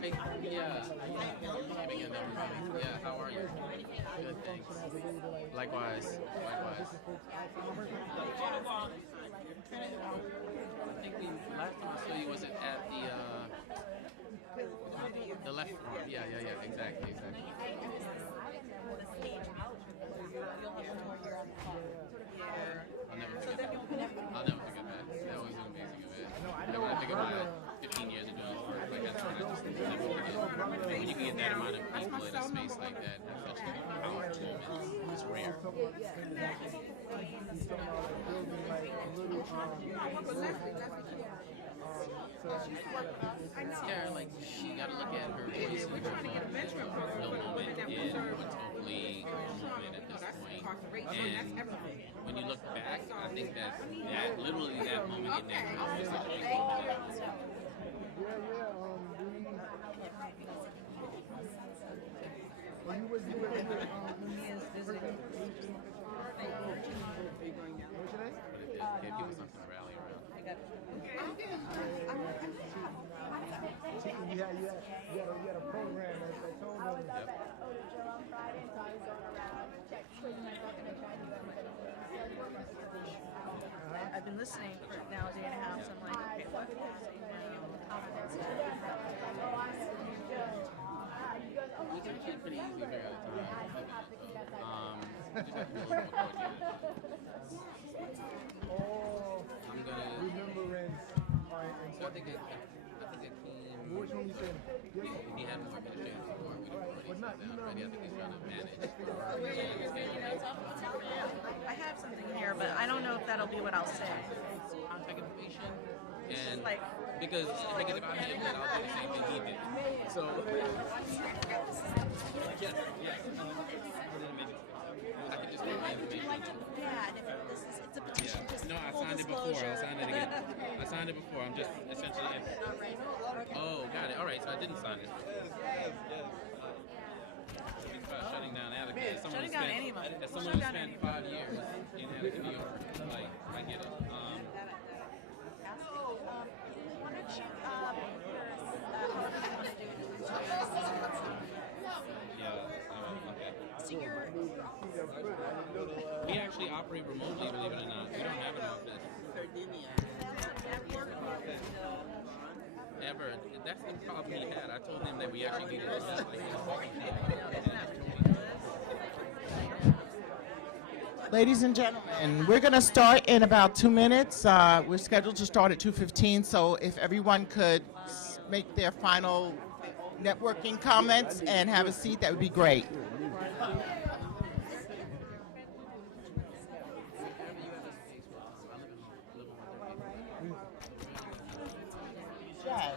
Hey, yeah. Hey, again, everybody. Yeah, how are you? Good, thanks. Likewise. Likewise. I think we last time I saw you was it at the left arm. Yeah, yeah, yeah. Exactly, exactly. I'll never forget that. I'll never forget that. That was an amazing event. Like, when I think about it, 15 years ago, or like that's when I just never forget. When you can get that amount of people in a space like that, that's such a powerful moment. It's rare. Yeah, like she got to look at her voice and her no moment in what's hopefully a movement at this point. And when you look back, I think that literally that moment in that room is such a big moment. Give people something to rally around. You had a program that told them. I've been listening for now a day and a half, so I'm like, okay, what can I say now? It's actually pretty easy to figure out the time. You just have to be a little more coordinated. I'm gonna. Remembrance. So I think it came. Which one you said? He had more administrative support. We didn't put anything down already. I think he's trying to manage. I have something here, but I don't know if that'll be what I'll say. Contact information. And like, because if I handle it, I'll do the same thing he did. So yes. I can just give my information. Yeah, and if it's a petition, just no, I signed it before. I'll sign it again. I signed it before. I'm just essentially. Oh, got it. All right, so I didn't sign it. It's about shutting down Attica. Shutting down anyone. As someone who spent 5 years in Attica, New York, like I get it. We actually operate remotely, believe it or not. We don't have an office. Ever. That's the problem he had. I told him that we actually needed to meet. Ladies and gentlemen, we're going to start in about 2 minutes. We're scheduled to start at 2:15, so if everyone could make their final networking comments and have a seat, that would be great. Yes.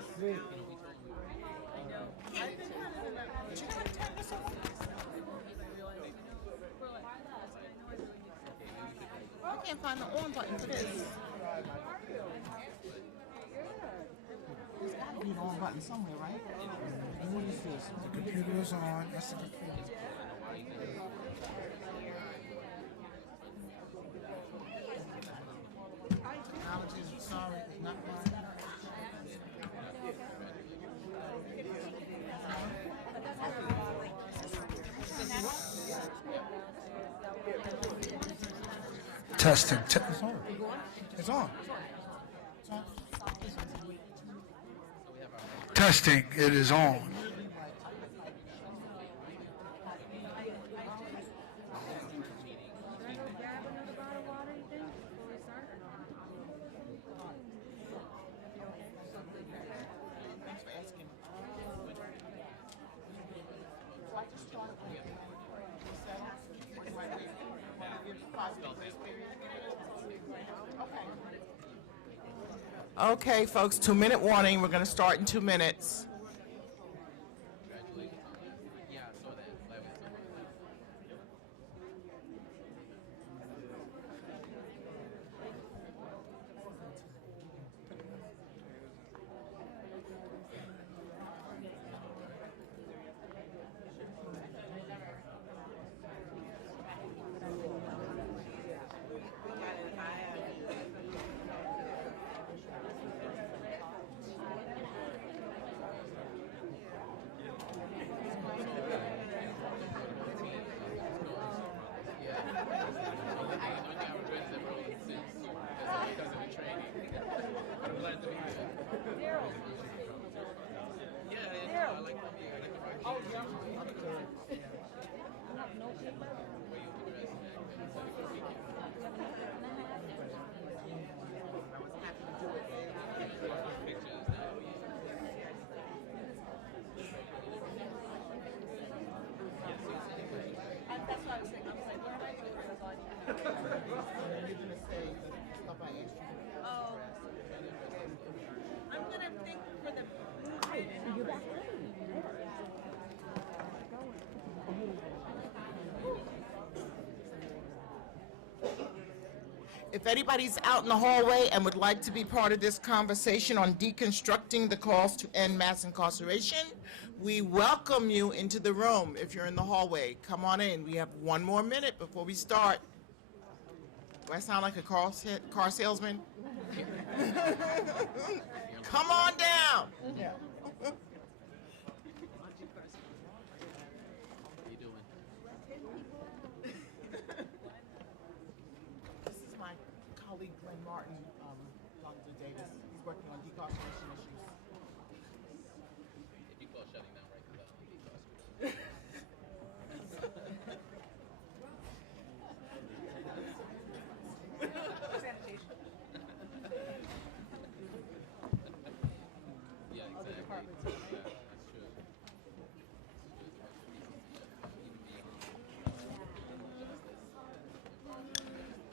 I can't find the on button for this. There's got to be an on button somewhere, right? And what is this? The computer is on. That's the computer. Technology is sorry, it's not mine. Testing. It's on. It's on. It's on. Testing. It is on. Okay, folks, 2-minute warning. We're going to start in 2 minutes. Yeah, I saw that. That's what I was thinking. I was like, what am I doing with Oh. I'm gonna think for the If anybody's out in the hallway and would like to be part of this conversation on deconstructing the calls to end mass incarceration, we welcome you into the room. If you're in the hallway, come on in. We have 1 more minute before we start. Do I sound like a car salesman? Come on down. How you doing? This is my colleague Glenn Martin, Dr. Davis. He's working on decarceration issues. If you call shutting down right now, deconstructing. sanitation. Yeah, exactly. Yeah, that's true.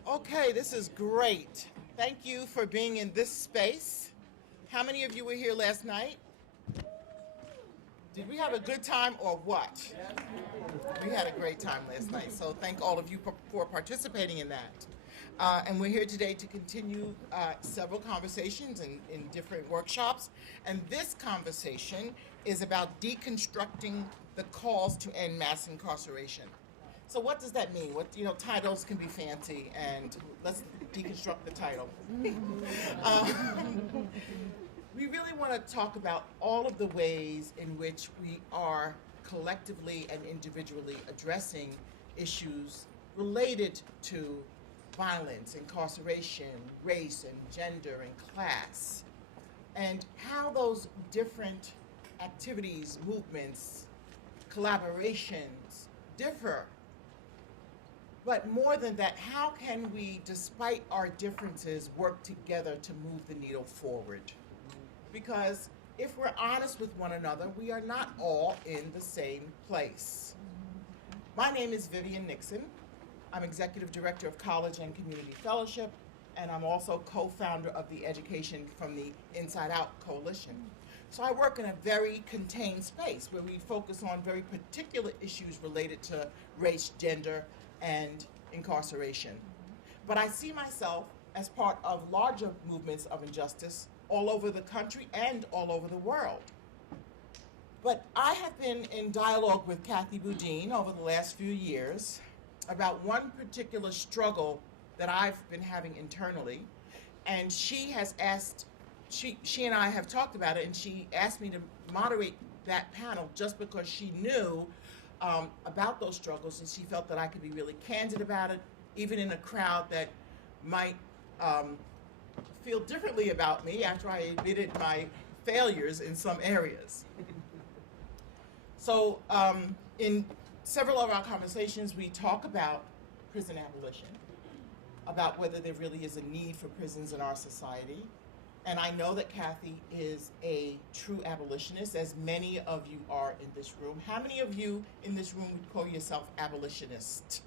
Okay, this is great. Thank you for being in this space. How many of you were here last night? Did we have a good time or what? We had a great time last night, so thank all of you for participating in that. And we're here today to continue several conversations in different workshops. And this conversation is about deconstructing the calls to end mass incarceration. So what does that mean? What, titles can be fancy, and let's deconstruct the title. We really want to talk about all of the ways in which we are collectively and individually addressing issues related to violence, incarceration, race and gender and class, and how those different activities, movements, collaborations differ. But more than that, how can we, despite our differences, work together to move the needle forward? Because if we're honest with one another, we are not all in the same place. My name is Vivian Nixon. I'm Executive Director of College and Community Fellowship, and I'm also co-founder of the Education from the Inside Out Coalition. So I work in a very contained space where we focus on very particular issues related to race, gender, and incarceration. But I see myself as part of larger movements of injustice all over the country and all over the world. But I have been in dialogue with Kathy Boudin over the last few years about one particular struggle that I've been having internally, and she has asked, she and I have talked about it, and she asked me to moderate that panel just because she knew about those struggles, and she felt that I could be really candid about it, even in a crowd that might feel differently about me after I admitted my failures in some areas. So in several of our conversations, we talk about prison abolition, about whether there really is a need for prisons in our society. And I know that Kathy is a true abolitionist, as many of you are in this room. How many of you in this room would call yourself abolitionist?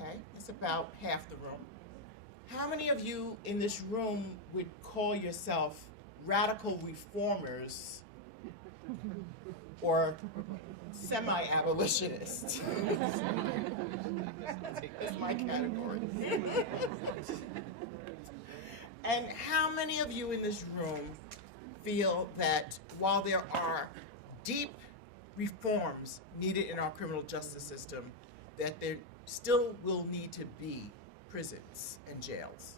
Okay, that's about half the room. How many of you in this room would call yourself radical reformers or semi-abolitionists? That's my category. And how many of you in this room feel that while there are deep reforms needed in our criminal justice system, that there still will need to be prisons and jails?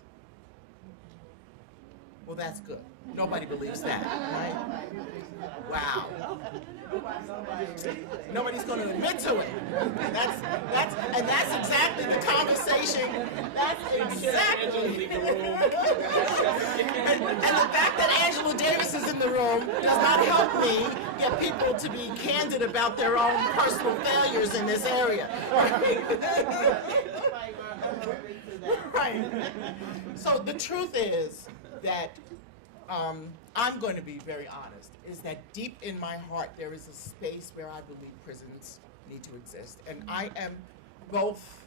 Well, that's good. Nobody believes that, right? Wow. Nobody's going to admit to it. And that's exactly the conversation. That's exactly. And the fact that Angela Davis is in in the room does not help me get people to be candid about their own personal failures in this area. Right. So the truth is that I'm going to be very honest, is that deep in my heart there is a space where I believe prisons need to exist. And I am both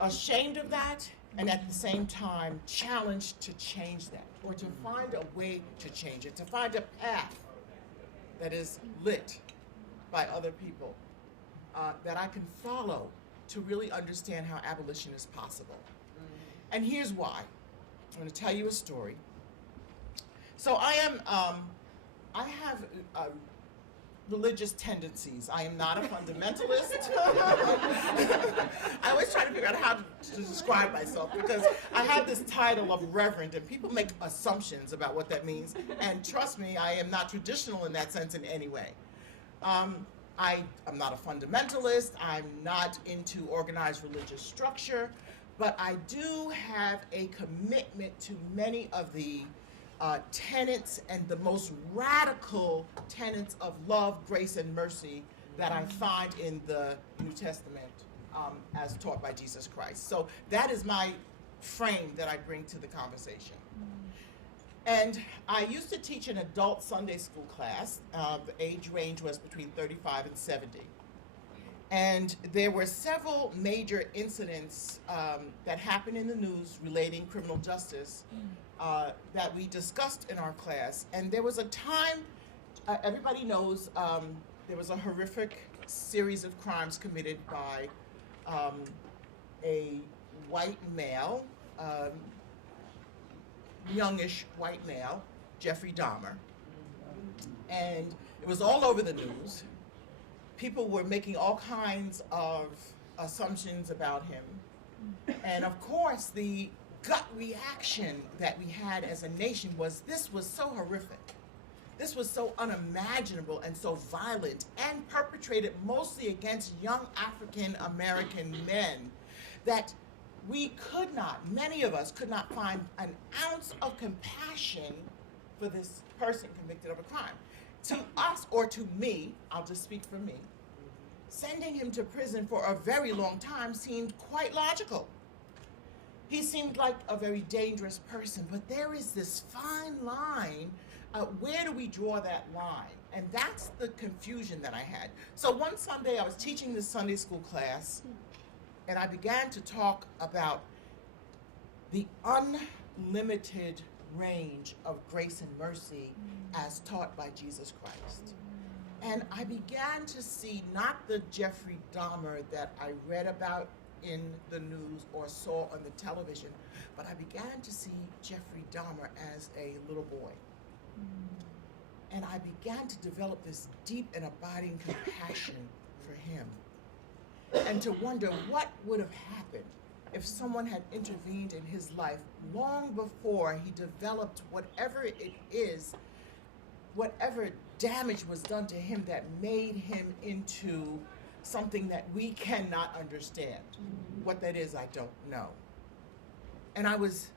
ashamed of that and at the same time challenged to change that, or to find a way to change it, to find a path that is lit by other people that I can follow to really understand how abolition is possible. And here's why. I'm going to tell you a story. So I have religious tendencies. I am not a fundamentalist. I always try to figure out how to describe myself, because I have this title of reverend, and people make assumptions about what that means. And trust me, I am not traditional in that sense in any way. I'm not a fundamentalist. I'm not into organized religious structure, but I do have a commitment to many of the tenets and the most radical tenets of love, grace, and mercy that I find in the New Testament as taught by Jesus Christ. So that is my frame that I bring to the conversation. And I used to teach an adult Sunday school class. The age range was between 35 and 70. And there were several major incidents that happened in the news relating criminal justice that we discussed in our class. And there was a time, everybody knows, there was a horrific series of crimes committed by a white male, youngish white male, Jeffrey Dahmer. And it was all over the news. People were making all kinds of assumptions about him. And of course, the gut reaction that we had as a nation was, this was so horrific. This was so unimaginable and so violent, and perpetrated mostly against young African American men, that we could not, many of us could not find an ounce of compassion for this person convicted of a crime. To us, or to me, I'll just speak for me, sending him to prison for a very long time seemed quite logical. He seemed like a very dangerous person, but there is this fine line. Where do we draw that line? And that's the confusion that I had. So one Sunday I was teaching this Sunday school class, and I began to talk about the unlimited range of grace and mercy as taught by Jesus Christ. And I began to see not the Jeffrey Dahmer that I read about in the news or saw on the television, but I began to see Jeffrey Dahmer as a little boy. And I began to develop this deep and abiding compassion for him, and to wonder what would have happened if someone had intervened in his life long before he developed whatever it is, whatever damage was done to him that made him into something that we cannot understand. What that is, I don't know. And I was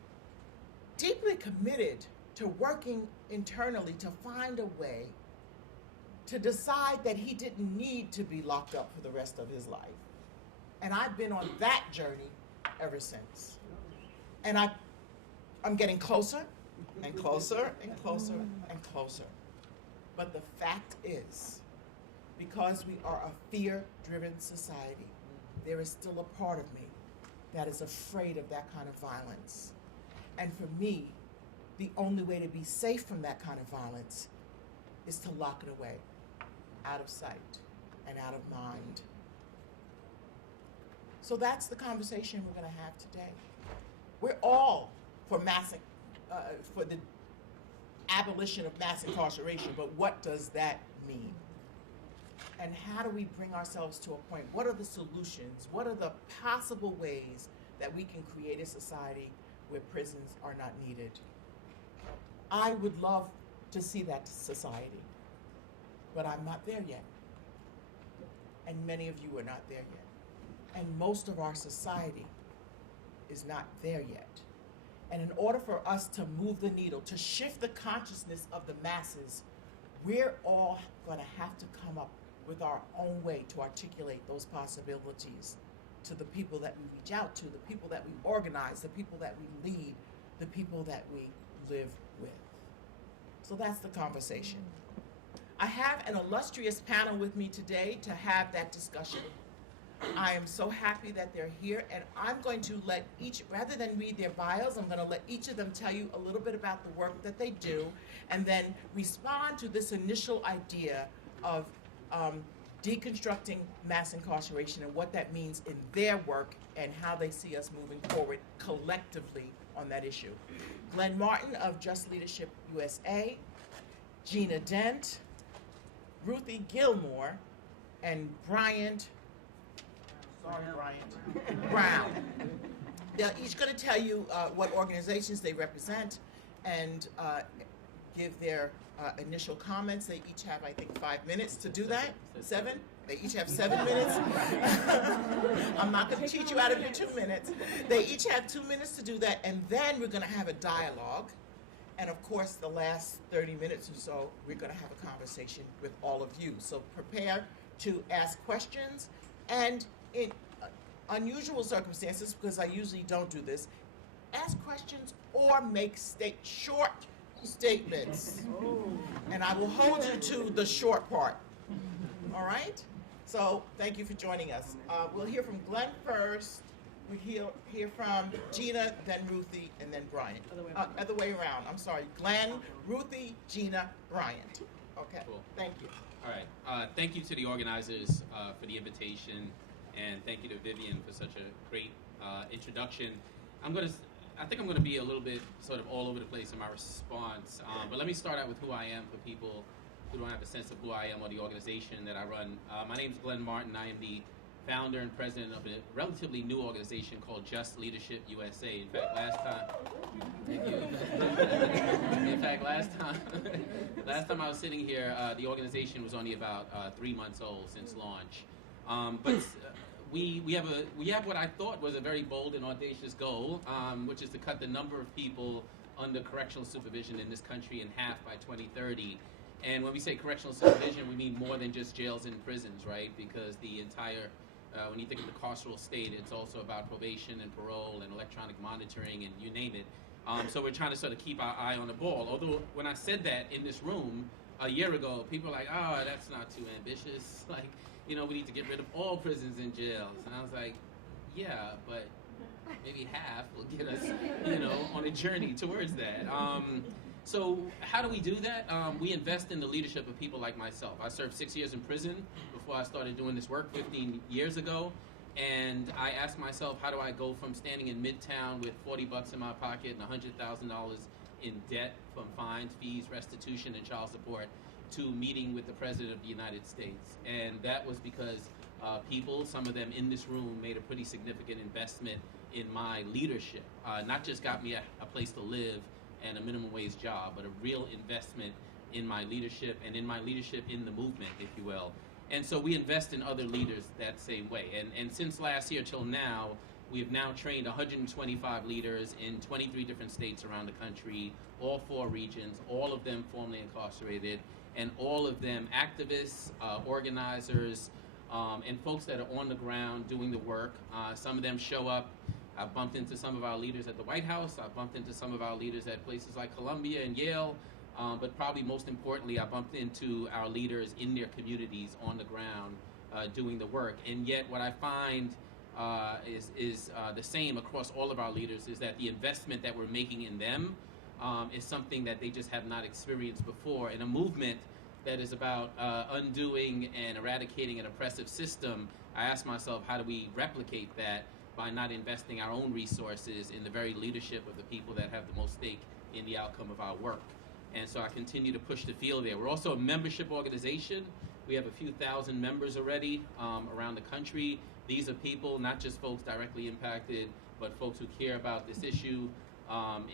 deeply committed to working internally to find a way to decide that he didn't need to be locked up for the rest of his life. And I've been on that journey ever since. And I'm getting closer and closer and closer and closer. But the fact is, because we are a fear-driven society, there is still a part of me that is afraid of that kind of violence. And for me, the only way to be safe from that kind of violence is to lock it away, out of sight and out of mind. So that's the conversation we're going to have today. We're all for for the abolition of mass incarceration, but what does that mean? And how do we bring ourselves to a point? What are the solutions? What are the possible ways that we can create a society where prisons are not needed? I would love to see that society, but I'm not there yet. And many of you are not there yet. And most of our society is not there yet. And in order for us to move the needle, to shift the consciousness of the masses, we're all going to have to come up with our own way to articulate those possibilities to the people that we reach out to, the people that we organize, the people that we lead, the people that we live with. So that's the conversation. I have an illustrious panel with me today to have that discussion. I am so happy that they're here, and I'm going to let each, rather than read their bios, I'm going to let each of them tell you a little bit about the work that they do, and then respond to this initial idea of deconstructing mass incarceration and what that means in their work and how they see us moving forward collectively on that issue. Glenn Martin of Just Leadership USA, Gina Dent, Ruthie Gilmore, and Bryant Brown. They're each going to tell you what organizations they represent and give their initial comments. They each have, I think, 5 minutes to do that. 7? They each have 7 minutes. I'm not going to cheat you out of your 2 minutes. They each have 2 minutes to do that, and then we're going to have a dialogue. And of course, the last 30 minutes or so, we're going to have a conversation with all of you. So prepare to ask questions, and in unusual circumstances, because I usually don't do this, ask questions or make short statements. And I will hold you to the short part. All right? So thank you for joining us. We'll hear from Glenn first. We hear from Gina, then Ruthie, and then Bryant. Other way around. I'm sorry. Glenn, Ruthie, Gina, Bryant. Okay. Cool. Thank you. All right. Thank you to the organizers for the invitation, and thank you to Vivian for such a great introduction. I think I'm going to be a little bit sort of all over the place in my response, but let me start out with who I am for people who don't have a sense of who I am or the organization that I run. My name is Glenn Martin. I am the founder and president of a relatively new organization called Just Leadership USA. In fact, last time I was sitting here, the organization was only about 3 months old since launch. But we have what I thought was a very bold and audacious goal, which is to cut the number of people under correctional supervision in this country in half by 2030. And when we say correctional supervision, we mean more than just jails and prisons, right? Because the entire when you think of the carceral state, it's also about probation and parole and electronic monitoring and you name it. So we're trying to sort of keep our eye on the ball. Although when I said that in this room a year ago, people were like, oh, that's not too ambitious. Like, we need to get rid of all prisons and jails. And I was like, yeah, but maybe half will get us, on a journey towards that. So how do we do that? We invest in the leadership of people like myself. I served 6 years in prison before I started doing this work 15 years ago. And I asked myself, how do I go from standing in Midtown with 40 bucks in my pocket and $100,000 in debt from fines, fees, restitution, and child support to meeting with the President of the United States? And that was because people, some of them in this room, made a pretty significant investment in my leadership. Not just got me a place to live and a minimum wage job, but a real investment in my leadership and in my leadership in the movement, if you will. And so we invest in other leaders that same way. And since last year till now, we have now trained 125 leaders in 23 different states around the country, all 4 regions, all of them formerly incarcerated, and all of them activists, organizers, and folks that are on the ground doing the work. Some of them show up. I've bumped into some of our leaders at the White House. I've bumped into some of our leaders at places like Columbia and Yale. But probably most importantly, I bumped into our leaders in their communities on the ground doing the work. And yet what I find is the same across all of our leaders is that the investment that we're making in them is something that they just have not experienced before. In a movement that is about undoing and eradicating an oppressive system, I ask myself, how do we replicate that by not investing our own resources in the very leadership of the people that have the most stake in the outcome of our work? And so I continue to push the field there. We're also a membership organization. We have a few thousand members already around the country. These are people, not just folks directly impacted, but folks who care about this issue,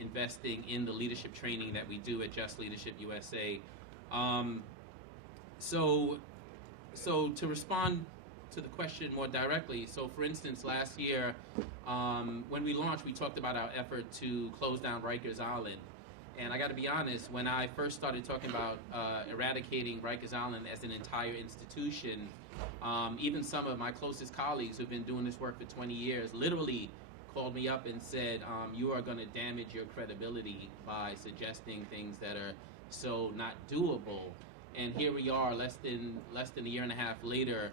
investing in the leadership training that we do at Just Leadership USA. So to respond to the question more directly, so for instance, last year, when we launched, we talked about our effort to close down Rikers Island. And I got to be honest, when I first started talking about eradicating Rikers Island as an entire institution, even some of my closest colleagues who've been doing this work for 20 years literally called me up and said, you are going to damage your credibility by suggesting things that are so not doable. And here we are, less than a year and a half later.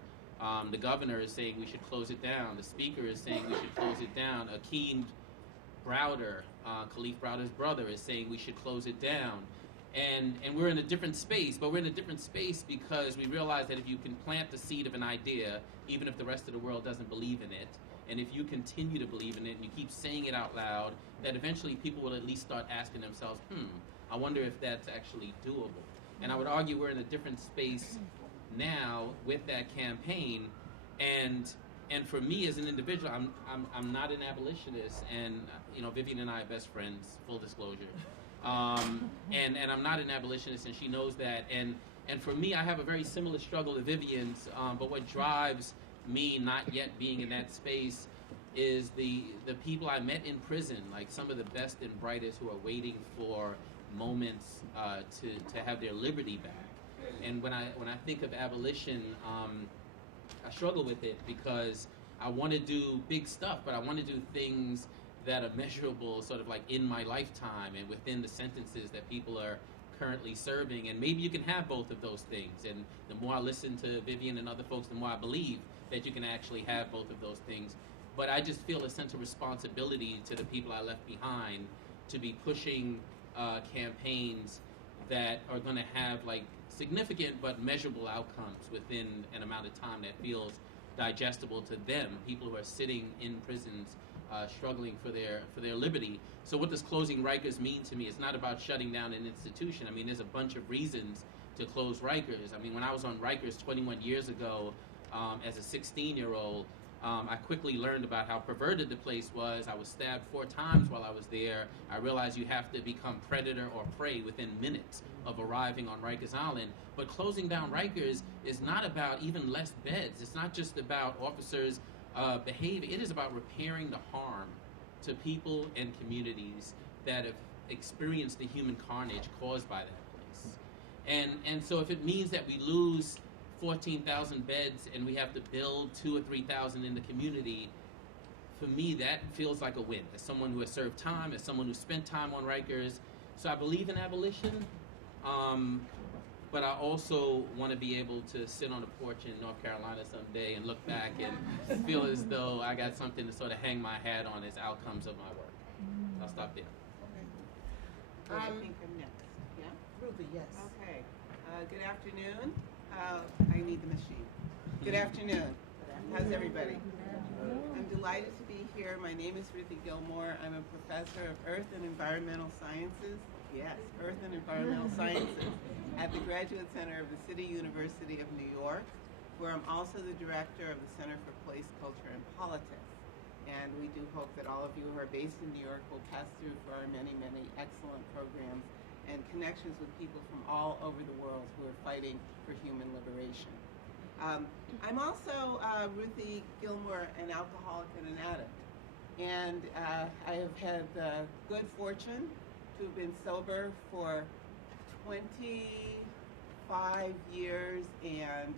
The governor is saying we should close it down. The speaker is saying we should close it down. Akeem Browder, Khalif Browder's brother, is saying we should close it down. And we're in a different space, but we're in a different space because we realize that if you can plant the seed of an idea, even if the rest of the world doesn't believe in it, and if you continue to believe in it and you keep saying it out loud, that eventually people will at least start asking themselves, I wonder if that's actually doable. And I would argue we're in a different space now with that campaign, and for me as an individual, I'm not an abolitionist, and Vivian and I are best friends, full disclosure, and I'm not an abolitionist, and she knows that, and for me, I have a very similar struggle to Vivian's, but what drives me not yet being in that space is the people I met in prison, like some of the best and brightest who are waiting for moments to have their liberty back. And when I think of abolition, I struggle with it because I want to do big stuff, but I want to do things that are measurable, sort of like in my lifetime and within the sentences that people are currently serving. And maybe you can have both of those things. And the more I listen to Vivian and other folks, the more I believe that you can actually have both of those things. But I just feel a sense of responsibility to the people I left behind to be pushing campaigns that are going to have like significant but measurable outcomes within an amount of time that feels digestible to them, people who are sitting in prisons struggling for their liberty. So what does closing Rikers mean to me? It's not about shutting down an institution. I mean, there's a bunch of reasons to close Rikers. I mean, when I was on Rikers 21 years ago as a 16-year-old, I quickly learned about how perverted the place was. I was stabbed 4 times while I was there. I realized you have to become predator or prey within minutes of arriving on Rikers Island. But closing down Rikers is not about even less beds. It's not just about officers' behavior. It is about repairing the harm to people and communities that have experienced the human carnage caused by that place. And so if it means that we lose 14,000 beds and we have to build 2,000 or 3,000 in the community, for me that feels like a win. As someone who has served time, as someone who spent time on Rikers, so I believe in abolition, but I also want to be able to sit on a porch in North Carolina someday and look back and feel as though I got something to sort of hang my hat on as outcomes of my work. I'll stop there. I think I'm next. Yeah? Ruby, yes. Okay. Good afternoon. I need the machine. Good afternoon. How's everybody? I'm delighted to be here. My name is Ruthie Gilmore. I'm a professor of Earth and Environmental Sciences. Yes, Earth and Environmental Sciences at the Graduate Center of the City University of New York, where I'm also the director of the Center for Place, Culture, and Politics. And we do hope that all of you who are based in New York will pass through for our many, many excellent programs and connections with people from all over the world who are fighting for human liberation. I'm also Ruthie Gilmore, an alcoholic and an addict. And I have had the good fortune to have been sober for 25 years and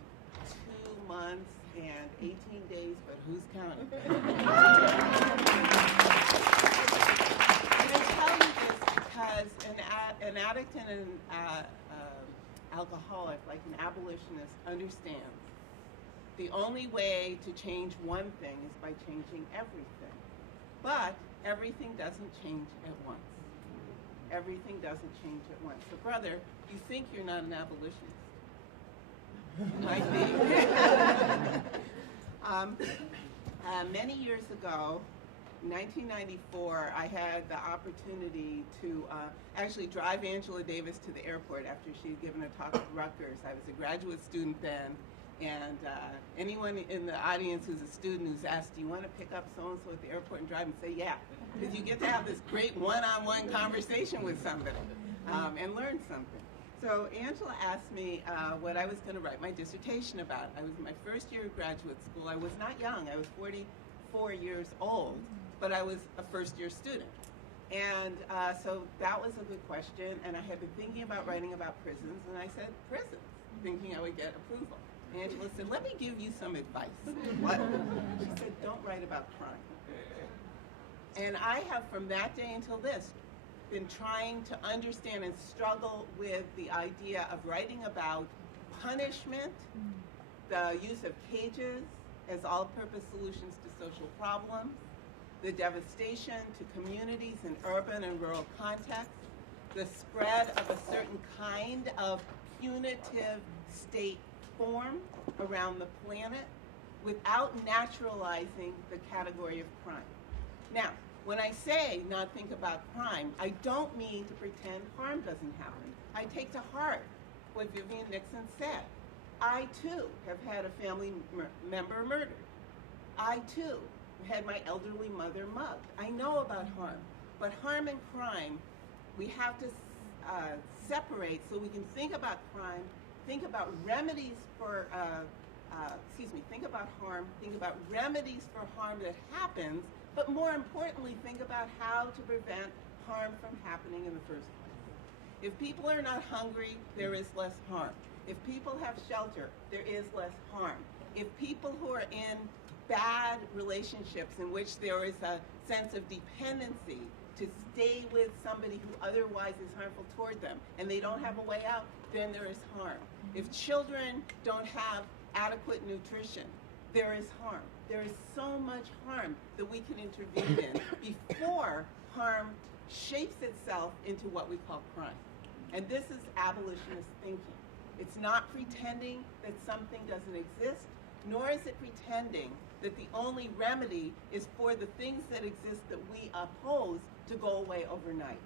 2 months and 18 days, but who's counting? And I tell you this because an addict and an alcoholic, like an abolitionist, understands the only way to change one thing is by changing everything. But everything doesn't change at once. Everything doesn't change at once. So brother, you think you're not an abolitionist. Might be. Many years ago, in 1994, I had the opportunity to actually drive Angela Davis to the airport after she had given a talk at Rutgers. I was a graduate student then, and anyone in the audience who's a student who's asked, do you want to pick up so-and-so at the airport and drive, and say, yeah, because you get to have this great one-on-one conversation with somebody and learn something. So Angela asked me what I was going to write my dissertation about. I was in my first year of graduate school. I was not young. I was 44 years old, but I was a first-year student. And so that was a good question, and I had been thinking about writing about prisons, and I said, prisons, thinking I would get approval. Angela said, let me give you some advice. What? She said, don't write about crime. And I have, from that day until this, been trying to understand and struggle with the idea of writing about punishment, the use of cages as all-purpose solutions to social problems, the devastation to communities in urban and rural contexts, the spread of a certain kind of punitive state form around the planet without naturalizing the category of crime. Now, when I say not think about crime, I don't mean to pretend harm doesn't happen. I take to heart what Vivian Nixon said. I, too, have had a family member murdered. I, too, had my elderly mother mugged. I know about harm, but harm and crime, we have to separate so we can think about crime, think about remedies for, think about harm, think about remedies for harm that happens, but more importantly, think about how to prevent harm from happening in the first place. If people are not hungry, there is less harm. If people have shelter, there is less harm. If people who are in bad relationships in which there is a sense of dependency to stay with somebody who otherwise is harmful toward them, and they don't have a way out, then there is harm. If children don't have adequate nutrition, there is harm. There is so much harm that we can intervene in before harm shapes itself into what we call crime. And this is abolitionist thinking. It's not pretending that something doesn't exist, nor is it pretending that the only remedy is for the things that exist that we oppose to go away overnight.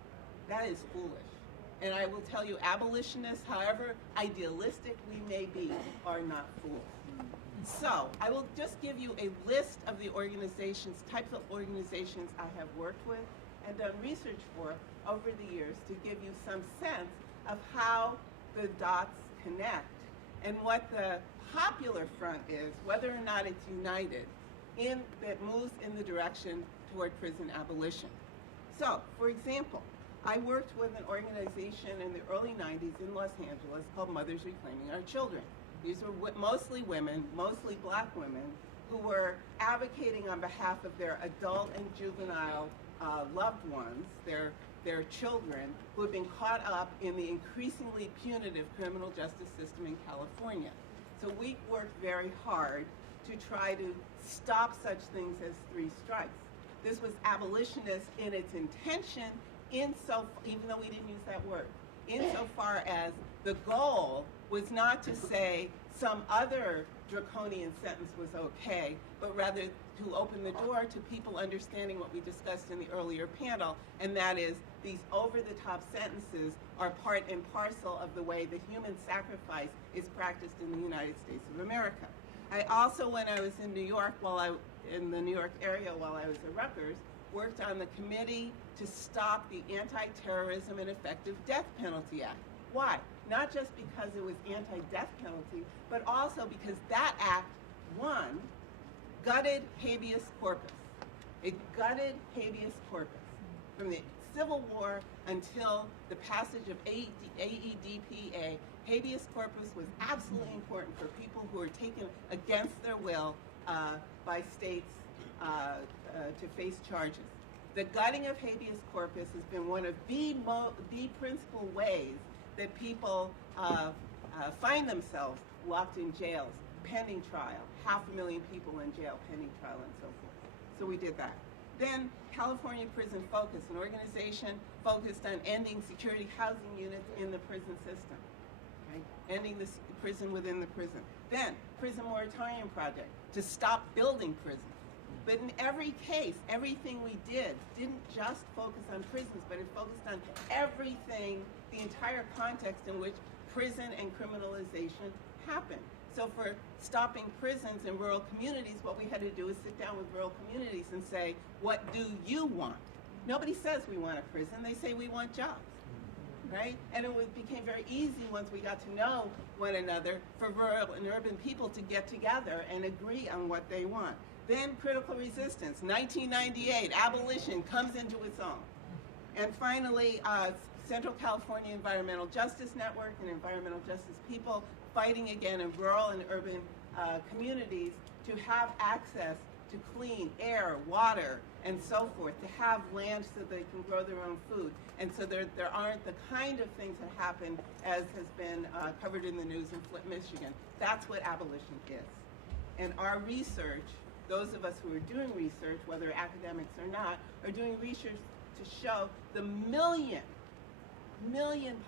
That is foolish. And I will tell you, abolitionists, however idealistic we may be, are not fools. So I will just give you a list of the organizations, types of organizations I have worked with and done research for over the years to give you some sense of how the dots connect and what the popular front is, whether or not it's united, that moves in the direction toward prison abolition. So, for example, I worked with an organization in the early 90s in Los Angeles called Mothers Reclaiming Our Children. These were mostly women, mostly black women, who were advocating on behalf of their adult and juvenile loved ones, their children, who had been caught up in the increasingly punitive criminal justice system in California. So we worked very hard to try to stop such things as 3 strikes. This was abolitionist in its intention, even though we didn't use that word, insofar as the goal was not to say some other draconian sentence was okay, but rather to open the door to people understanding what we discussed in the earlier panel, and that is these over-the-top sentences are part and parcel of the way the human sacrifice is practiced in the United States of America. I also, when I was in New York, in the New York area while I was at Rutgers, worked on the committee to stop the Anti-Terrorism and Effective Death Penalty Act. Why? Not just because it was anti-death penalty, but also because that act, one, gutted habeas corpus. It gutted habeas corpus. From the Civil War until the passage of AEDPA, habeas corpus was absolutely important for people who were taken against their will by states to face charges. The gutting of habeas corpus has been one of the principal ways that people find themselves locked in jails, pending trial, 500,000 people in jail, pending trial, and so forth. So we did that. Then California Prison Focus, an organization focused on ending security housing units in the prison system, right? Ending the prison within the prison. Then Prison Moratorium Project to stop building prisons. But in every case, everything we did didn't just focus on prisons, but it focused on everything, the entire context in which prison and criminalization happened. So for stopping prisons in rural communities, what we had to do is sit down with rural communities and say, what do you want? Nobody says we want a prison, they say we want jobs. right? And became very easy once we got to know one another for rural and urban people to get together and agree on what they want. Then critical resistance, 1998, abolition comes into its own. And finally, Central California Environmental Justice Network and environmental justice people fighting again in rural and urban communities to have access to clean air, water, and so forth, to have land so they can grow their own food. And so there aren't the kind of things that happen as has been covered in the news in Flint, Michigan. That's what abolition is. And our research, those of us who are doing research, whether academics or not, are doing research to show the million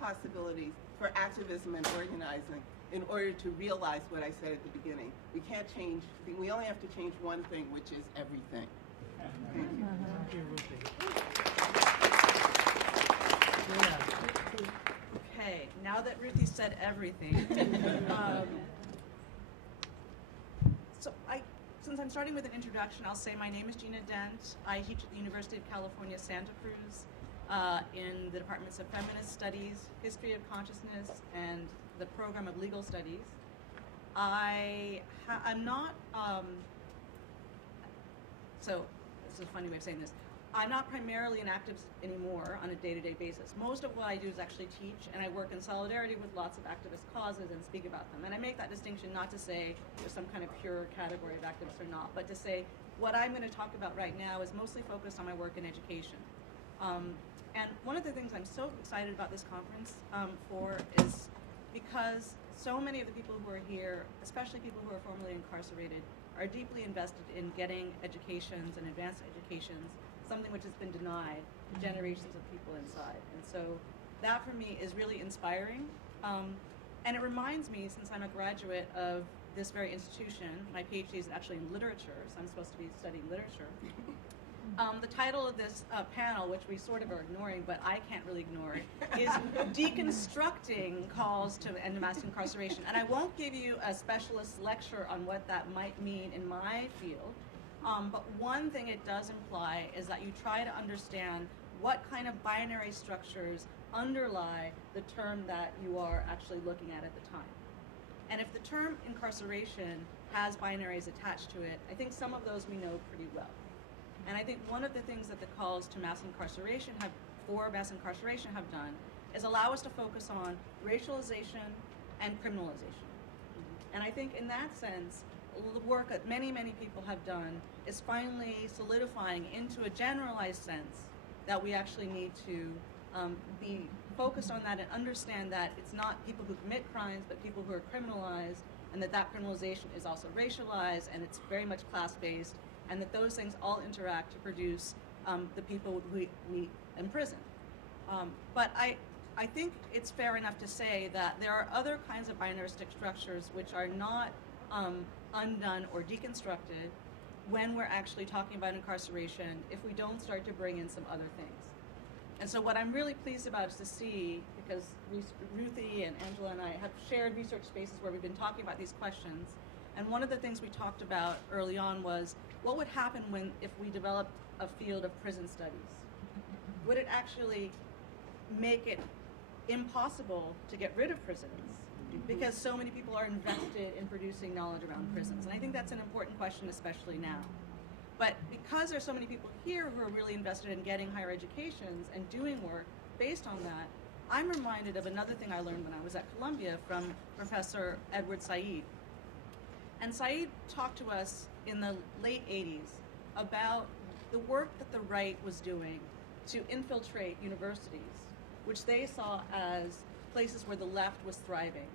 possibilities for activism and organizing in order to realize what I said at the beginning. We can't change, we only have to change one thing, which is everything. Thank you. Okay, now that Ruthie said everything, since I'm starting with an introduction, I'll say my name is Gina Dent. I teach at the University of California, Santa Cruz in the departments of Feminist Studies, History of Consciousness, and the program of Legal Studies. I'm not, so this is a funny way of saying this. I'm not primarily an activist anymore on a day-to-day basis. Most of what I do is actually teach, and I work in solidarity with lots of activist causes and speak about them. And I make that distinction not to say there's some kind of pure category of activists or not, but to say what I'm going to talk about right now is mostly focused on my work in education. And one of the things I'm so excited about this conference is because so many of the people who are here, especially people who are formerly incarcerated, are deeply invested in getting educations and advanced educations, something which has been denied to generations of people inside. And so that for me is really inspiring. And it reminds me, since I'm a graduate of this very institution, my PhD is actually in literature, so I'm supposed to be studying literature. The title of this panel, which we sort of are ignoring, but I can't really ignore it, is Deconstructing Calls to End Mass Incarceration. And I won't give you a specialist lecture on what that might mean in my field, but one thing it does imply is that you try to understand what kind of binary structures underlie the term that you are actually looking at the time. And if the term incarceration has binaries attached to it, I think some of those we know pretty well. And I think one of the things that the calls to mass incarceration have done is allow us to focus on racialization and criminalization. And I think in that sense, the work that many, many people have done is finally solidifying into a generalized sense that we actually need to be focused on that and understand that it's not people who commit crimes, but people who are criminalized, and that criminalization is also racialized, and it's very much class-based, and that those things all interact to produce the people we imprison. But I think it's fair enough to say that there are other kinds of binaristic structures which are not undone or deconstructed when we're actually talking about incarceration if we don't start to bring in some other things. And so what I'm really pleased about is to see, because Ruthie and Angela and I have shared research spaces where we've been talking about these questions, and one of the things we talked about early on was what would happen if we developed a field of prison studies? Would it actually make it impossible to get rid of prisons? Because so many people are invested in producing knowledge around prisons. And I think that's an important question, especially now. But because there's so many people here who are really invested in getting higher educations and doing work based on that, I'm reminded of another thing I learned when I was at Columbia from Professor Edward Said. And Said talked to us in the late 80s about the work that the right was doing to infiltrate universities, which they saw as places where the left was thriving,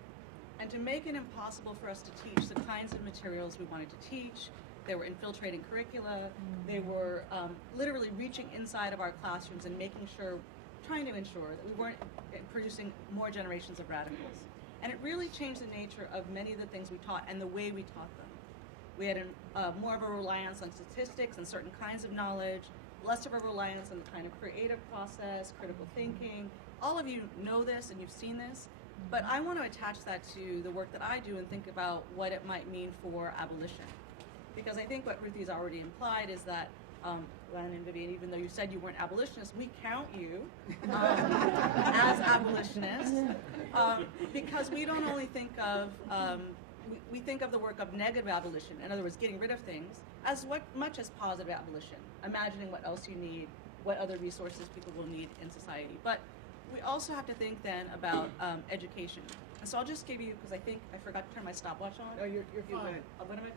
and to make it impossible for us to teach the kinds of materials we wanted to teach. They were infiltrating curricula. They were literally reaching inside of our classrooms and trying to ensure that we weren't producing more generations of radicals. And it really changed the nature of many of the things we taught and the way we taught them. We had more of a reliance on statistics and certain kinds of knowledge, less of a reliance on the kind of creative process, critical thinking. All of you know this and you've seen this, but I want to attach that to the work that I do and think about what it might mean for abolition. Because I think what Ruthie's already implied is that Glenn and Vivian, even though you said you weren't abolitionists, we count you as abolitionists because we don't only think of, we think of the work of negative abolition, in other words, getting rid of things, as much as positive abolition, imagining what else you need, what other resources people will need in society. But we also have to think then about education. And so I'll just give you, because I think I forgot to turn my stopwatch on. No, you're fine. What am I,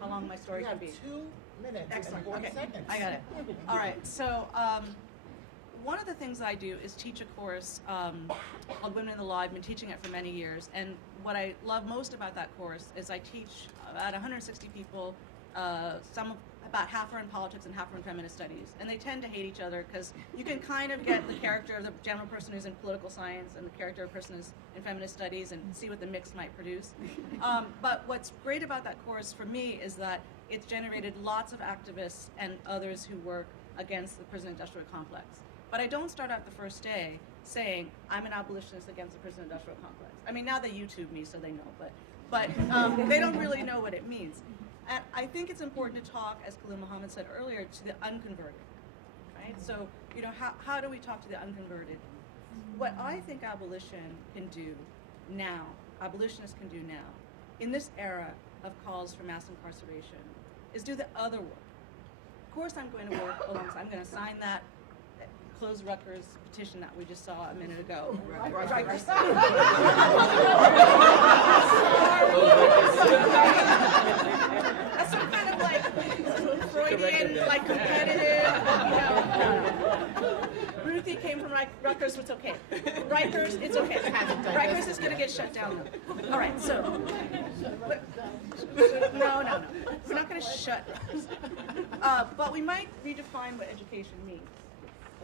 how long my story You can have be? 2 minutes Excellent. and 40 Okay. seconds. I got it. All right. So one of the things I do is teach a course called Women in the Law. I've been teaching it for many years. And what I love most about that course is I teach about 160 people, about half are in politics and half are in feminist studies. And they tend to hate each other because you can kind of get the character of the general person who's in political science and the character of the person who's in feminist studies and see what the mix might produce. But what's great about that course for me is that it's generated lots of activists and others who work against the prison industrial complex. But I don't start out the first day saying, I'm an abolitionist against the prison industrial complex. I mean, now they YouTube me, so they know, but they don't really know what it means. And I think it's important to talk, as Khalil Muhammad said earlier, to the unconverted, right? So, you know, how do we talk to the unconverted? What I think abolition can do now, abolitionists can do now, in this era of calls for mass incarceration, is do the other work. Of course I'm going to work alongside, I'm going to sign that Close Rutgers petition that we just saw a minute ago. Rutgers. That's some kind of like Freudian, like competitive, you know. Ruthie came from Rutgers, it's okay. Rikers, it's okay. Rikers is going to get shut down. All right, so, no. We're not going to shut Rutgers. But we might redefine what education means.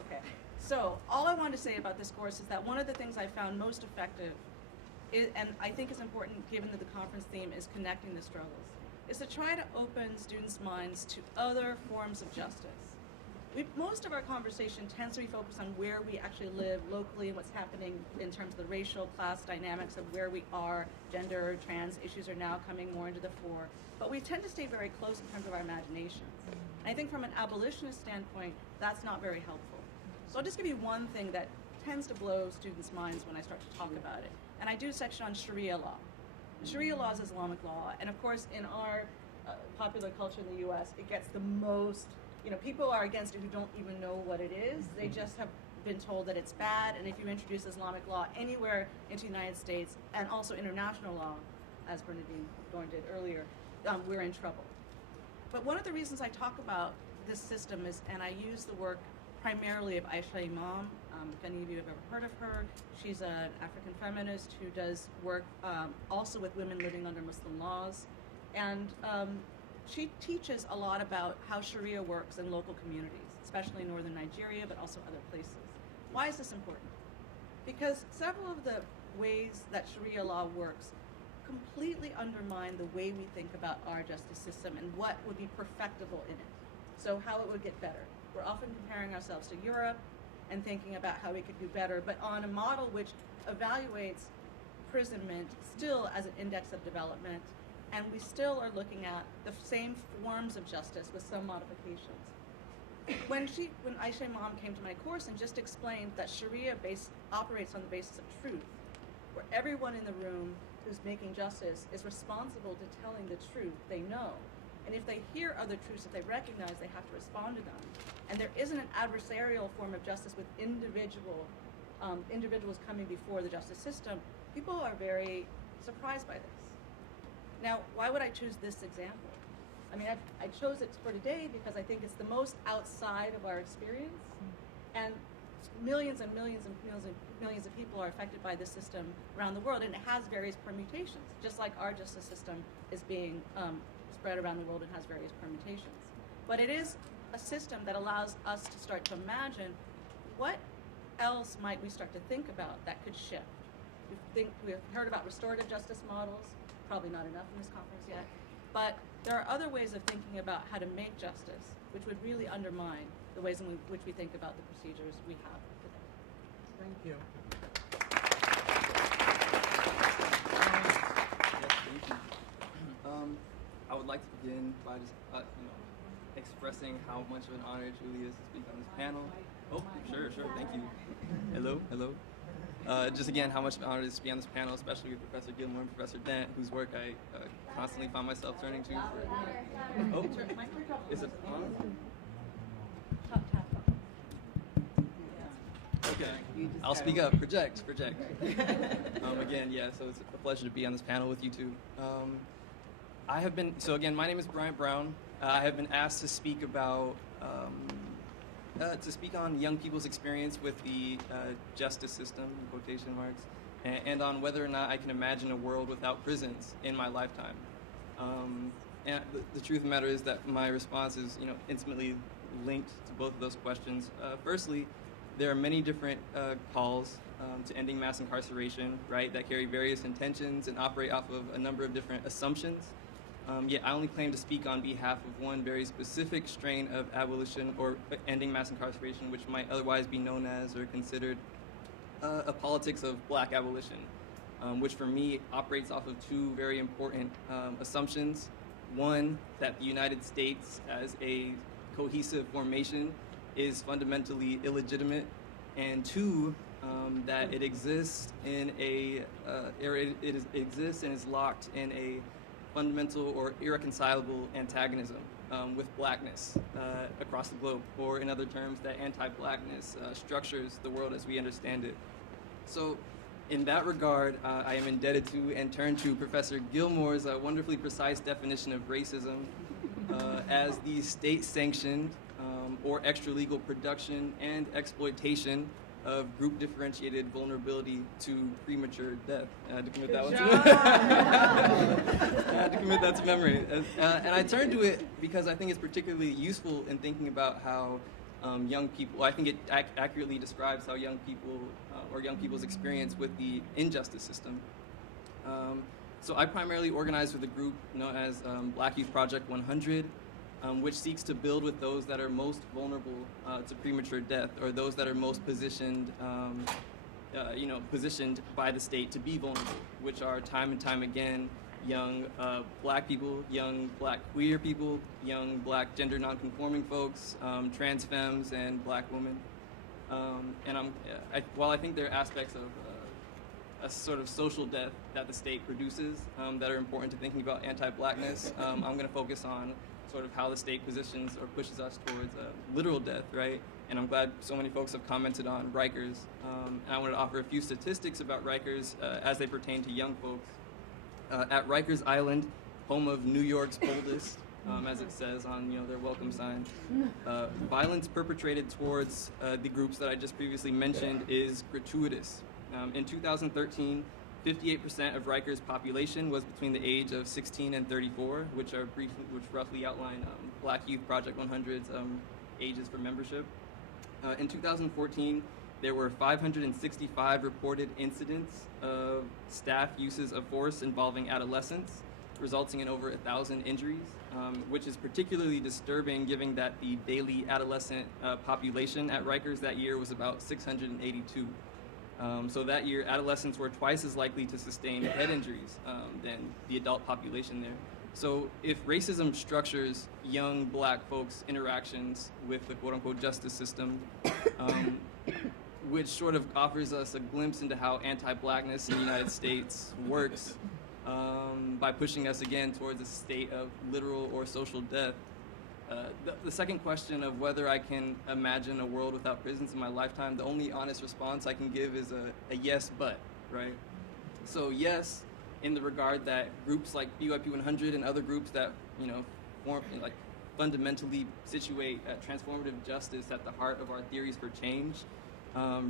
Okay, so all I want to say about this course is that one of the things I found most effective, and I think is important given that the conference theme is connecting the struggles, is to try to open students' minds to other forms of justice. Most of our conversation tends to be focused on where we actually live locally and what's happening in terms of the racial class dynamics of where we are. Gender, trans issues are now coming more into the fore. But we tend to stay very close in terms of our imaginations. And I think from an abolitionist standpoint, that's not very helpful. So I'll just give you one thing that tends to blow students' minds when I start to talk about it. And I do a section on Sharia law. Sharia law is Islamic law. And of course, in our popular culture in the US, it gets the most, you know, people are against it who don't even know what it is. They just have been told that it's bad. And if you introduce Islamic law anywhere into the United States, and also international law, as Bernadine Dorn did earlier, we're in trouble. But one of the reasons I talk about this system is, and I use the work primarily of Aisha Imam. If any of you have ever heard of her, she's an African feminist who does work also with women living under Muslim laws. And she teaches a lot about how Sharia works in local communities, especially in northern Nigeria, but also other places. Why is this important? Because several of the ways that Sharia law works completely undermine the way we think about our justice system and what would be perfectible in it. So how it would get better. We're often comparing ourselves to Europe and thinking about how we could do better, but on a model which evaluates imprisonment still as an index of development, and we still are looking at the same forms of justice with some modifications. When Aisha Imam came to my course and just explained that Sharia operates on the basis of truth, where everyone in the room who's making justice is responsible to telling the truth they know. And if they hear other truths that they recognize, they have to respond to them. And there isn't an adversarial form of justice with individuals coming before the justice system. People are very surprised by this. Now, why would I choose this example? I mean, I chose it for today because I think it's the most outside of our experience. And millions and millions and millions and millions of people are affected by this system around the world, and it has various permutations, just like our justice system is being spread around the world and has various permutations. But it is a system that allows us to start to imagine what else might we start to think about that could shift. We've heard about restorative justice models, probably not enough in this conference yet, but there are other ways of thinking about how to make justice, which would really undermine the ways in which we think about the procedures we have today. Thank you. I would like to begin by just, expressing how much of an honor it truly is to speak on this panel. Oh, sure, thank you. Hello. Just again, how much of an honor it is to be on this panel, especially with Professor Gilmore and Professor Dent, whose work I constantly find myself turning to. Oh, is it on? Okay, I'll speak up. Project. Again, yeah, so it's a pleasure to be on this panel with you two. Again, my name is Bryant Brown. I have been asked to speak about, to speak on young people's experience with the justice system, in quotation marks, and on whether or not I can imagine a world without prisons in my lifetime. And the truth of the matter is that my response is, intimately linked to both of those questions. Firstly, there are many different calls to ending mass incarceration, right, that carry various intentions and operate off of a number of different assumptions. Yet I only claim to speak on behalf of one very specific strain of abolition or ending mass incarceration, which might otherwise be known as or considered a politics of black abolition, which for me operates off of two very important assumptions. One, that the United States as a cohesive formation is fundamentally illegitimate, and two, that it exists in exists and is locked in a fundamental or irreconcilable antagonism with blackness across the globe, or in other terms, that anti-blackness structures the world as we understand it. So in that regard, I am indebted to and turn to Professor Gilmore's wonderfully precise definition of racism as the state-sanctioned or extra-legal production and exploitation of group-differentiated vulnerability to premature death. I had to commit that one I had to commit that to memory. And I turn to it because I think it's particularly useful in thinking about how young people, I think it accurately describes how young people or young people's experience with the injustice system. So I primarily organize with a group known as Black Youth Project 100, which seeks to build with those that are most vulnerable to premature death, or those that are most positioned, positioned by the state to be vulnerable, which are time and time again young black people, young black queer people, young black gender nonconforming folks, trans femmes, and black women. While I think there are aspects of a sort of social death that the state produces that are important to thinking about anti-blackness, I'm going to focus on sort of how the state positions or pushes us towards literal death, right? And I'm glad so many folks have commented on Rikers. And I wanted to offer a few statistics about Rikers as they pertain to young folks. At Rikers Island, home of New York's boldest, as it says on their welcome sign, violence perpetrated towards the groups that I just previously mentioned is gratuitous. In 2013, 58% of Rikers' population was between the age of 16 and 34, which roughly outline Black Youth Project 100's ages for membership. In 2014, there were 565 reported incidents of staff uses of force involving adolescents, resulting in over 1,000 injuries, which is particularly disturbing given that the daily adolescent population at Rikers that year was about 682. So that year, adolescents were twice as likely to sustain head injuries than the adult population there. So if racism structures young black folks' interactions with the quote-unquote justice system, which sort of offers us a glimpse into how anti-blackness in the United States works by pushing us again towards a state of literal or social death, the second question of whether I can imagine a world without prisons in my lifetime, the only honest response I can give is a yes, but, right? So yes, in the regard that groups like BYP 100 and other groups that, fundamentally situate transformative justice at the heart of our theories for change,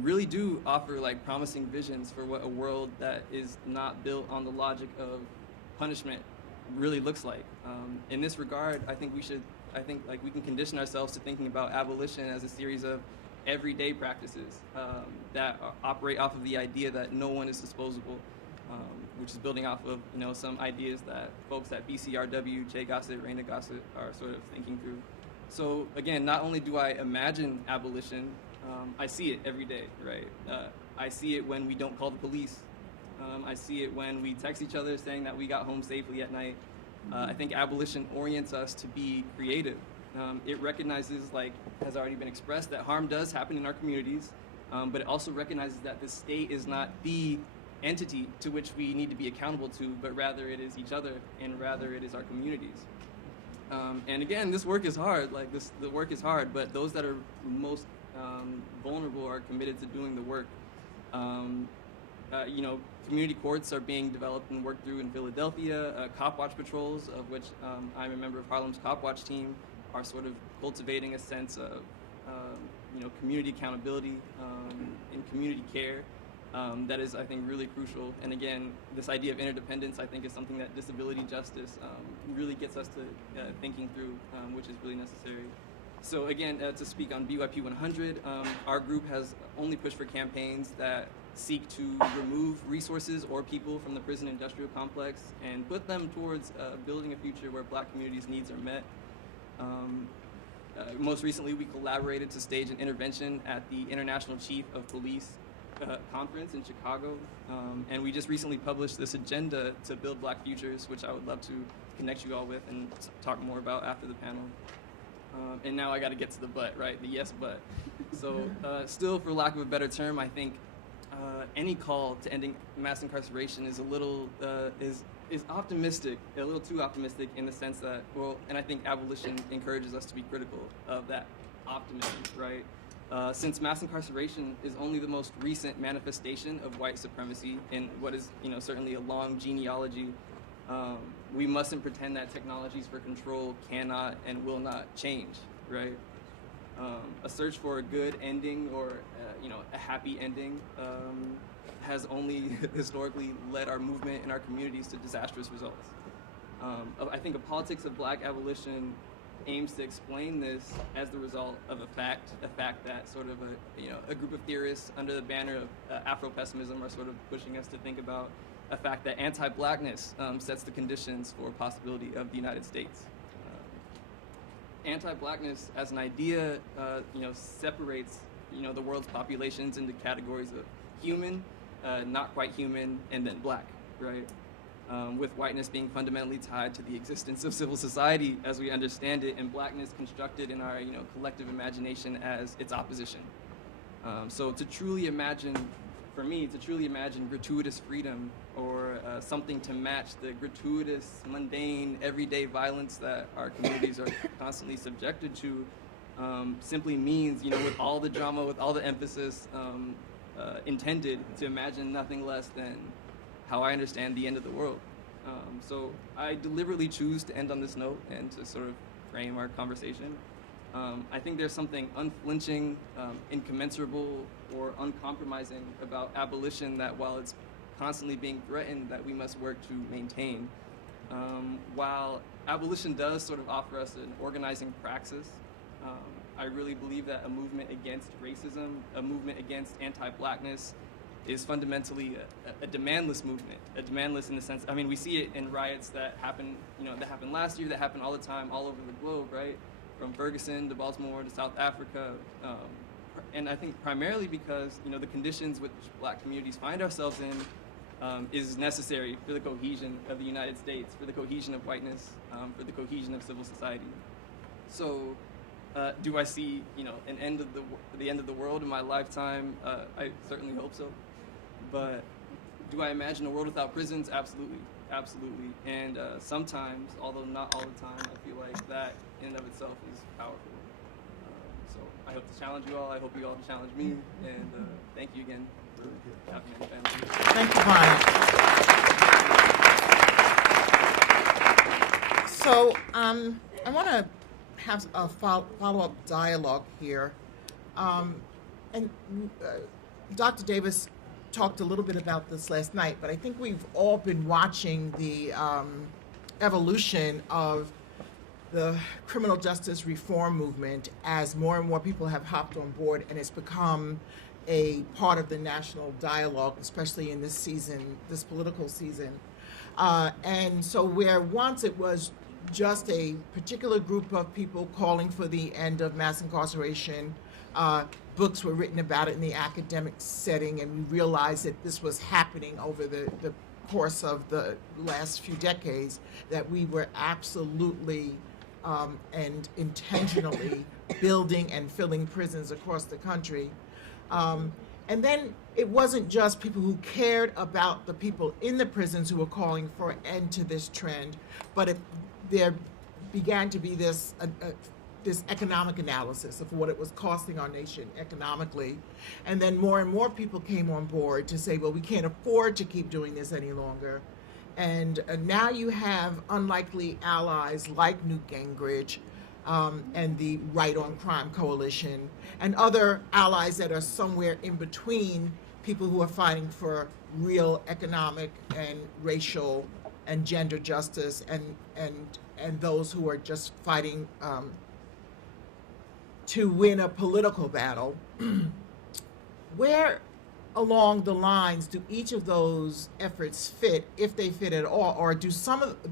really do offer promising visions for what a world that is not built on the logic of punishment really looks like. In this regard, I think we can condition ourselves to thinking about abolition as a series of everyday practices that operate off of the idea that no one is disposable, which is building off of some ideas that folks at BCRW, Jay Gossett, Raina Gossett are sort of thinking through. So again, not only do I imagine abolition, I see it every day, right? I see it when we don't call the police. I see it when we text each other saying that we got home safely at night. I think abolition orients us to be creative. It recognizes, like has already been expressed, that harm does happen in our communities, but it also recognizes that the state is not the entity to which we need to be accountable to, but rather it is each other, and rather it is our communities. And again, this work is hard. The work is hard, but those that are most vulnerable are committed to doing the work. Community courts are being developed and worked through in Philadelphia. Cop Watch patrols, of which I'm a member of Harlem's Cop Watch team, are sort of cultivating a sense of community accountability and community care. That is, I think, really crucial. And again, this idea of interdependence, I think, is something that disability justice really gets us to thinking through, which is really necessary. So again, to speak on BYP 100, our group has only pushed for campaigns that seek to remove resources or people from the prison industrial complex and put them towards building a future where Black communities' needs are met. Most recently, we collaborated to stage an intervention at the International Chief of Police conference in Chicago, and we just recently published this agenda to build Black futures, which I would love to connect you all with and talk more about after the panel. And now I got to get to the but, right? The yes but. So still, for lack of a better term, I think any call to ending mass incarceration is a little is optimistic, a little too optimistic, in the sense that, and I think abolition encourages us to be critical of that optimism, right? Since mass incarceration is only the most recent manifestation of white supremacy in what is, certainly a long genealogy, we mustn't pretend that technologies for control cannot and will not change, right? A search for a good ending or, a happy ending has only historically led our movement and our communities to disastrous results. I think a politics of Black abolition aims to explain this as the result of a fact that sort of a group of theorists under the banner of Afro-pessimism are sort of pushing us to think about a fact that anti-Blackness sets the conditions for possibility of the United States. Anti-Blackness as an idea, separates, the world's populations into categories of human, not quite human, and then Black, right? With whiteness being fundamentally tied to the existence of civil society as we understand it, and Blackness constructed in our collective imagination as its opposition. So to truly imagine, for me, gratuitous freedom or something to match the gratuitous, mundane, everyday violence that our communities are constantly subjected to, simply means, with all the drama, with all the emphasis intended, to imagine nothing less than how I understand the end of the world. So I deliberately choose to end on this note and to sort of frame our conversation. I think there's something unflinching, incommensurable, or uncompromising about abolition that, while it's constantly being threatened, that we must work to maintain. While abolition does sort of offer us an organizing praxis, I really believe that a movement against racism, a movement against anti-Blackness, is fundamentally a demandless movement. A demandless in the sense, we see it in riots that happen, that happened last year, that happen all the time, all over the globe, right? From Ferguson to Baltimore to South Africa. And I think primarily because, the conditions which Black communities find ourselves in is necessary for the cohesion of the United States, for the cohesion of whiteness, for the cohesion of civil society. So, do I see, an end of the end of the world in my lifetime? I certainly hope so. But do I imagine a world without prisons? Absolutely, absolutely. And sometimes, although not all the time, I feel like that in and of itself is powerful. So I hope to challenge you all. I hope you all challenge me. And thank you again for having me on the panel. Thank you, Brian. So I want to have a follow-up dialogue here. Dr. Davis talked a little bit about this last night, but I think we've all been watching the evolution of the criminal justice reform movement as more and more people have hopped on board, and it's become a part of the national dialogue, especially in this season, this political season. And so where once it was just a particular group of people calling for the end of mass incarceration, books were written about it in the academic setting, and we realized that this was happening over the course of the last few decades that we were absolutely and intentionally building and filling prisons across the country. And then it wasn't just people who cared about the people in the prisons who were calling for an end to this trend, but there began to be this economic analysis of what it was costing our nation economically. And then more and more people came on board to say, well, we can't afford to keep doing this any longer. And now you have unlikely allies like Newt Gingrich and the Right on Crime Coalition and other allies that are somewhere in between people who are fighting for real economic and racial and gender justice and those who are just fighting to win a political battle. Where along the lines do each of those efforts fit, if they fit at all, or do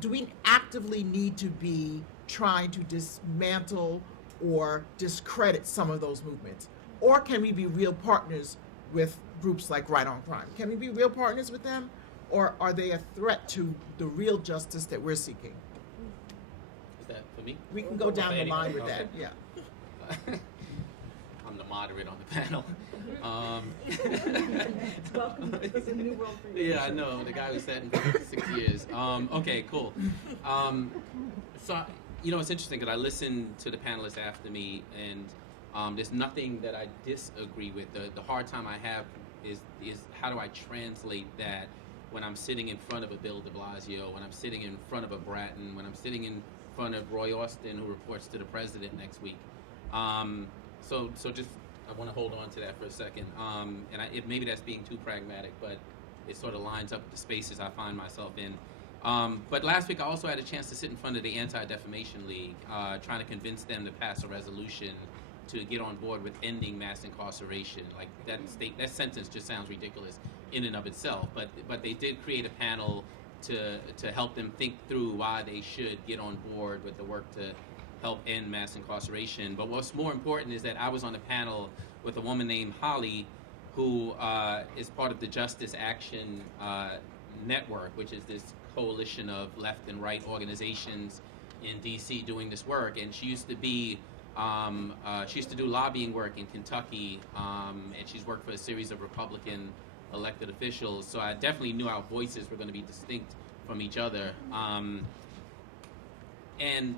we actively need to be trying to dismantle or discredit some of those movements? Or can we be real partners with groups like Right on Crime? Can we be real partners with them? Or are they a threat to the real justice that we're seeking? Is that for me? We can go down the line with that, yeah. I'm the moderator on the panel. Welcome. It's a new world for you. Yeah, I know. The guy who sat in for 6 years. Okay, cool. So, you know, it's interesting because I listened to the panelists after me, and there's nothing that I disagree with. The hard time I have is how do I translate that when I'm sitting in front of a Bill de Blasio, when I'm sitting in front of a Bratton, when I'm sitting in front of Roy Austin, who reports to the president next week. So just I want to hold on to that for a second. And maybe that's being too pragmatic, but it sort of lines up with the spaces I find myself in. But last week I also had a chance to sit in front of the Anti-Defamation League, trying to convince them to pass a resolution to get on board with ending mass incarceration. Like that sentence just sounds ridiculous in and of itself. But they did create a panel to help them think through why they should get on board with the work to help end mass incarceration. But what's more important is that I was on a panel with a woman named Holly, who is part of the Justice Action Network, which is this coalition of left and right organizations in DC doing this work. And she used to be she used to do lobbying work in Kentucky, and she's worked for a series of Republican elected officials. So I definitely knew our voices were going to be distinct from each other. And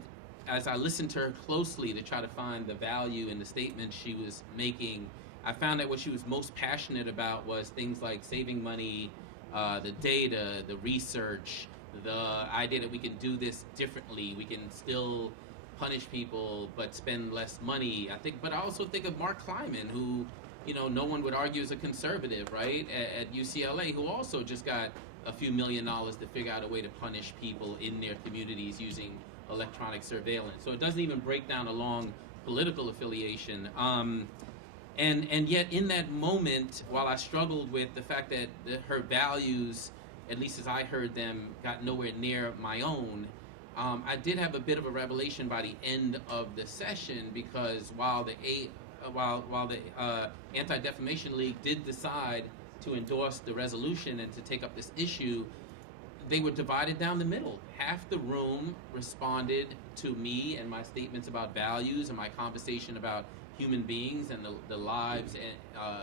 as I listened to her closely to try to find the value in the statements she was making, I found that what she was most passionate about was things like saving money, the data, the research, the idea that we can do this differently. We can still punish people but spend less money. But I also think of Mark Kleiman, who, you know, no one would argue is a conservative, right, at UCLA, who also just got a few $1 million to figure out a way to punish people in their communities using electronic surveillance. So it doesn't even break down along political affiliation. And yet in that moment, while I struggled with the fact that her values, at least as I heard them, got nowhere near my own, I did have a bit of a revelation by the end of the session, because while the Anti-Defamation League did decide to endorse the resolution and to take up this issue, they were divided down the middle. Half the room responded to me and my statements about values and my conversation about human beings and the lives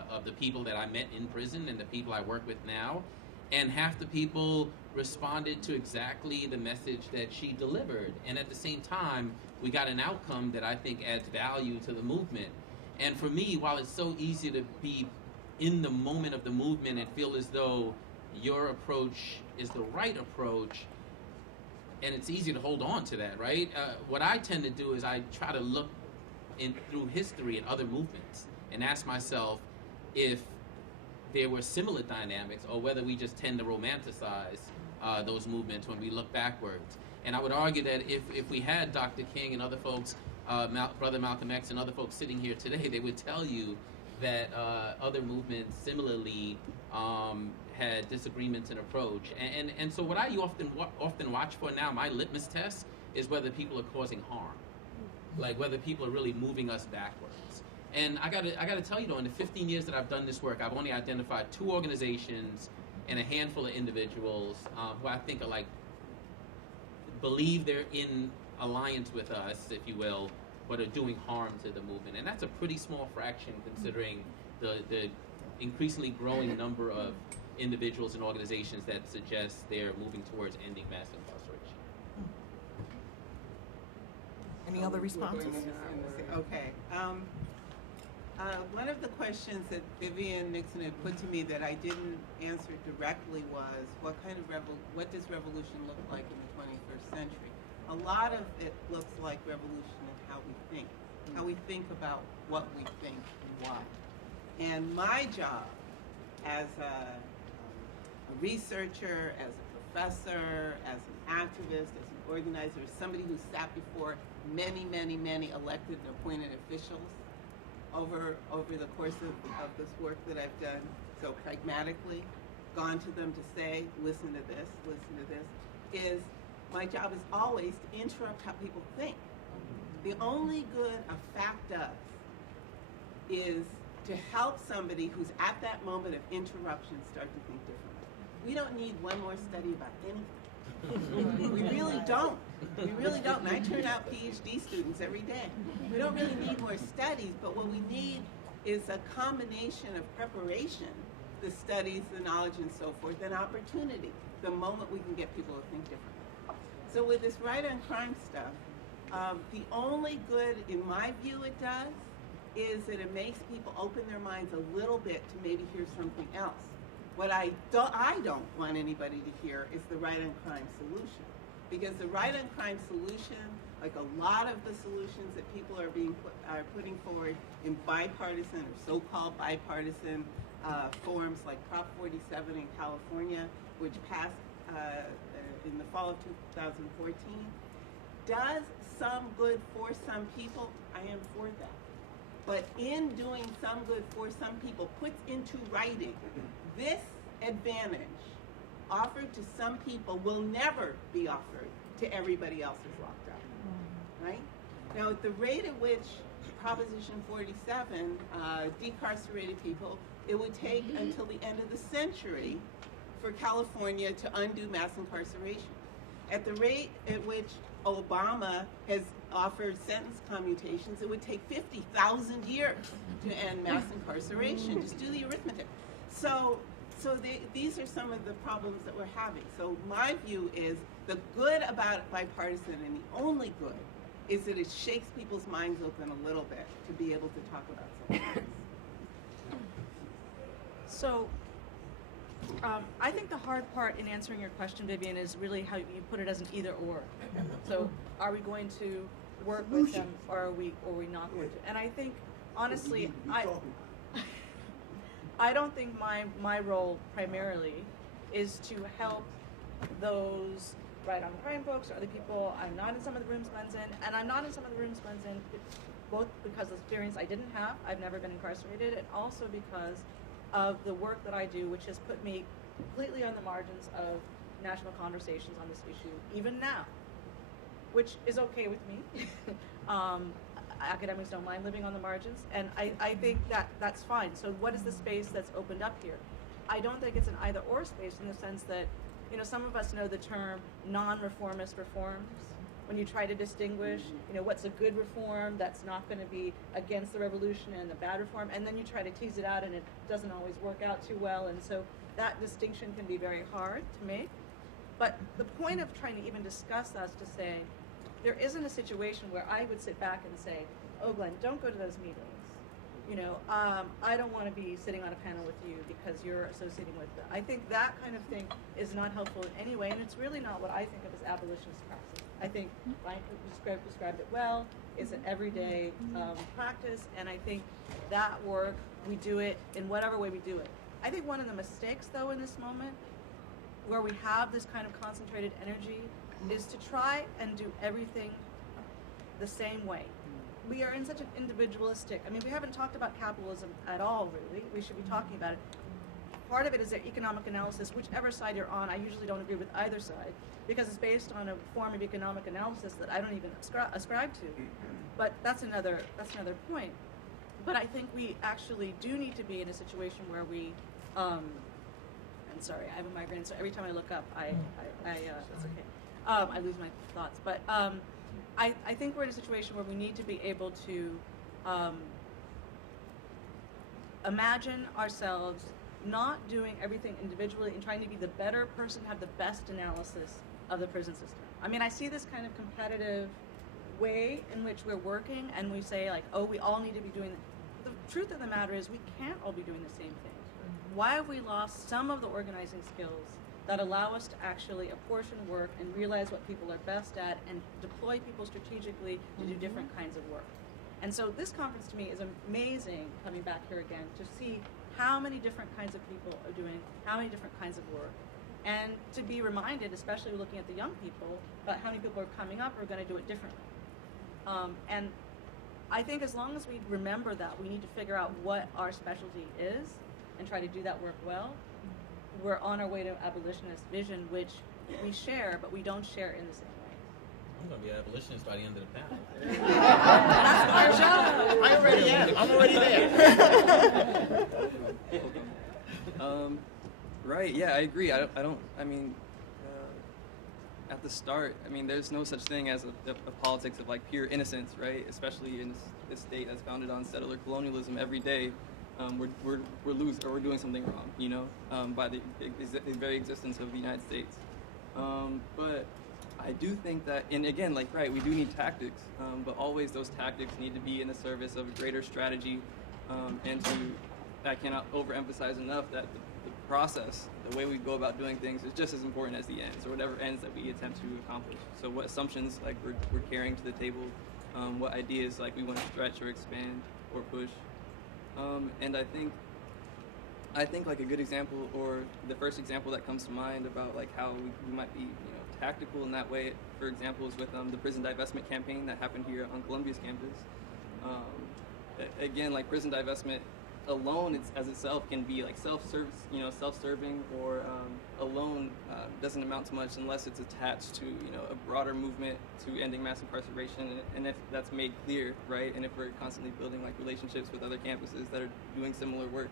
of the people that I met in prison and the people I work with now. And half the people responded to exactly the message that she delivered. And at the same time, we got an outcome that I think adds value to the movement. And for me, while it's so easy to be in the moment of the movement and feel as though your approach is the right approach, and it's easy to hold on to that, right? What I tend to do is I try to look through history at other movements and ask myself if there were similar dynamics, or whether we just tend to romanticize those movements when we look backwards. And I would argue that if we had Dr. King and other folks, Brother Malcolm X and other folks sitting here today, they would tell you that other movements similarly had disagreements in approach. And so what I often watch for now, my litmus test, is whether people are causing harm, like whether people are really moving us backwards. And I gotta tell you though, in the 15 years that I've done this work, I've only identified 2 organizations and a handful of individuals who I think are like believe they're in alliance with us, if you will, but are doing harm to the movement. And that's a pretty small fraction considering the increasingly growing number of individuals and organizations that suggest they're moving towards ending mass incarceration. Any other responses? Okay. One of the questions that Vivian Nixon had put to me that I didn't answer directly was, what does revolution look like in the 21st century? A lot of it looks like revolution in how we think about what we think and why. And my job as a researcher, as a professor, as an activist, as an organizer, as somebody who sat before many, many, many elected and appointed officials over the course of this work that I've done, so pragmatically, gone to them to say, listen to this, is my job is always to interrupt how people think. The only good a fact does is to help somebody who's at that moment of interruption start to think differently. We don't need one more study about anything. We really don't. We really don't. And I turn out PhD students every day. We don't really need more studies, but what we need is a combination of preparation, the studies, the knowledge, and so forth, and opportunity, the moment we can get people to think differently. So with this right on crime stuff, the only good, in my view, it does, is that it makes people open their minds a little bit to maybe hear something else. What I don't want anybody to hear is the right on crime solution. Because the right on crime solution, like a lot of the solutions that people are putting forward in bipartisan or so-called bipartisan forums like Prop 47 in California, which passed in the fall of 2014, does some good for some people. I am for that. But in doing some good for some people, puts into writing this advantage offered to some people will never be offered to everybody else who's locked up, right? Now, at the rate at which Proposition 47 decarcerated people, it would take until the end of the century for California to undo mass incarceration. At the rate at which Obama has offered sentence commutations, it would take 50,000 years to end mass incarceration. Just do the arithmetic. So these are some of the problems that we're having. So my view is the good about bipartisan, and the only good, is that it shakes people's minds open a little bit to be able to talk about something else. So I think the hard part in answering your question, Vivian, is really how you put it as an either or. So are we going to work with them, or are we not going to? And I think, honestly, I don't think my role primarily is to help those right on crime folks or the people. I'm not in some of the rooms Glenn's in, and I'm not in some of the rooms Glenn's in, both because of the experience I didn't have, I've never been incarcerated, and also because of the work that I do, which has put me completely on the margins of national conversations on this issue, even now, which is okay with me. Academics don't mind living on the margins, and I think that's fine. So what is the space that's opened up here? I don't think it's an either-or space in the sense that, some of us know the term non-reformist reforms. When you try to distinguish, what's a good reform that's not going to be against the revolution and a bad reform, and then you try to tease it out and it doesn't always work out too well, and so that distinction can be very hard to make. But the point of trying to even discuss that is to say, there isn't a situation where I would sit back and say, oh, Glenn, don't go to those meetings. I don't want to be sitting on a panel with you because you're associating with it. I think that kind of thing is not helpful in any way, and it's really not what I think of as abolitionist practice. I think Ryan described it well. It's an everyday practice, and I think that work, we do it in whatever way we do it. I think one of the mistakes, though, in this moment, where we have this kind of concentrated energy, is to try and do everything the same way. We are in such an individualistic, we haven't talked about capitalism at all, really. We should be talking about it. Part of it is their economic analysis, whichever side you're on. I usually don't agree with either side, because it's based on a form of economic analysis that I don't even ascribe to. But that's another point. But I think we actually do need to be in a situation where we again. Sorry, I have a migraine, so every time I look up, it's okay. I lose my thoughts. But I think we're in a situation where we need to be able to imagine ourselves not doing everything individually and trying to be the better person, have the best analysis of the prison system. I mean, I see this kind of competitive way in which we're working, and we say like, oh, we all need to be doing it. The truth of the matter is we can't all be doing the same thing. Why have we lost some of the organizing skills that allow us to actually apportion work and realize what people are best at and deploy people strategically to do different kinds of work? And so this conference to me is amazing, coming back here again, to see how many different kinds of people are doing how many different kinds of work. And to be reminded, especially looking at the young people, about how many people are coming up who are going to do it differently. And I think as long as we remember that, we need to figure out what our specialty is and try to do that work well. We're on our way to abolitionist vision, which we share, but we don't share in the same way. I'm going to be an abolitionist by the end of the panel. That's our job. I already am. I'm already there. Right. Yeah, I agree. I mean, at the start, I mean, there's no such thing as a politics of like pure innocence, right? Especially in this state that's founded on settler colonialism. Every day, we're losing or we're doing something wrong, you know, by the very existence of the United States. But I do think that, and again, like, right, we do need tactics, but always those tactics need to be in the service of a greater strategy, and I cannot overemphasize enough that the process, the way we go about doing things, is just as important as the ends, or whatever ends that we attempt to accomplish. So what assumptions, like, we're carrying to the table, what ideas, like, we want to stretch or expand or push. And I think like a good example, or the first example that comes to mind about like how we might be, you know, tactical in that way, for example, is with the prison divestment campaign that happened here on Columbia's campus. Again, like, prison divestment alone as itself can be like self-serving, or alone doesn't amount to much unless it's attached to, you know, a broader movement to ending mass incarceration, and if that's made clear, right, and if we're constantly building like relationships with other campuses that are doing similar work.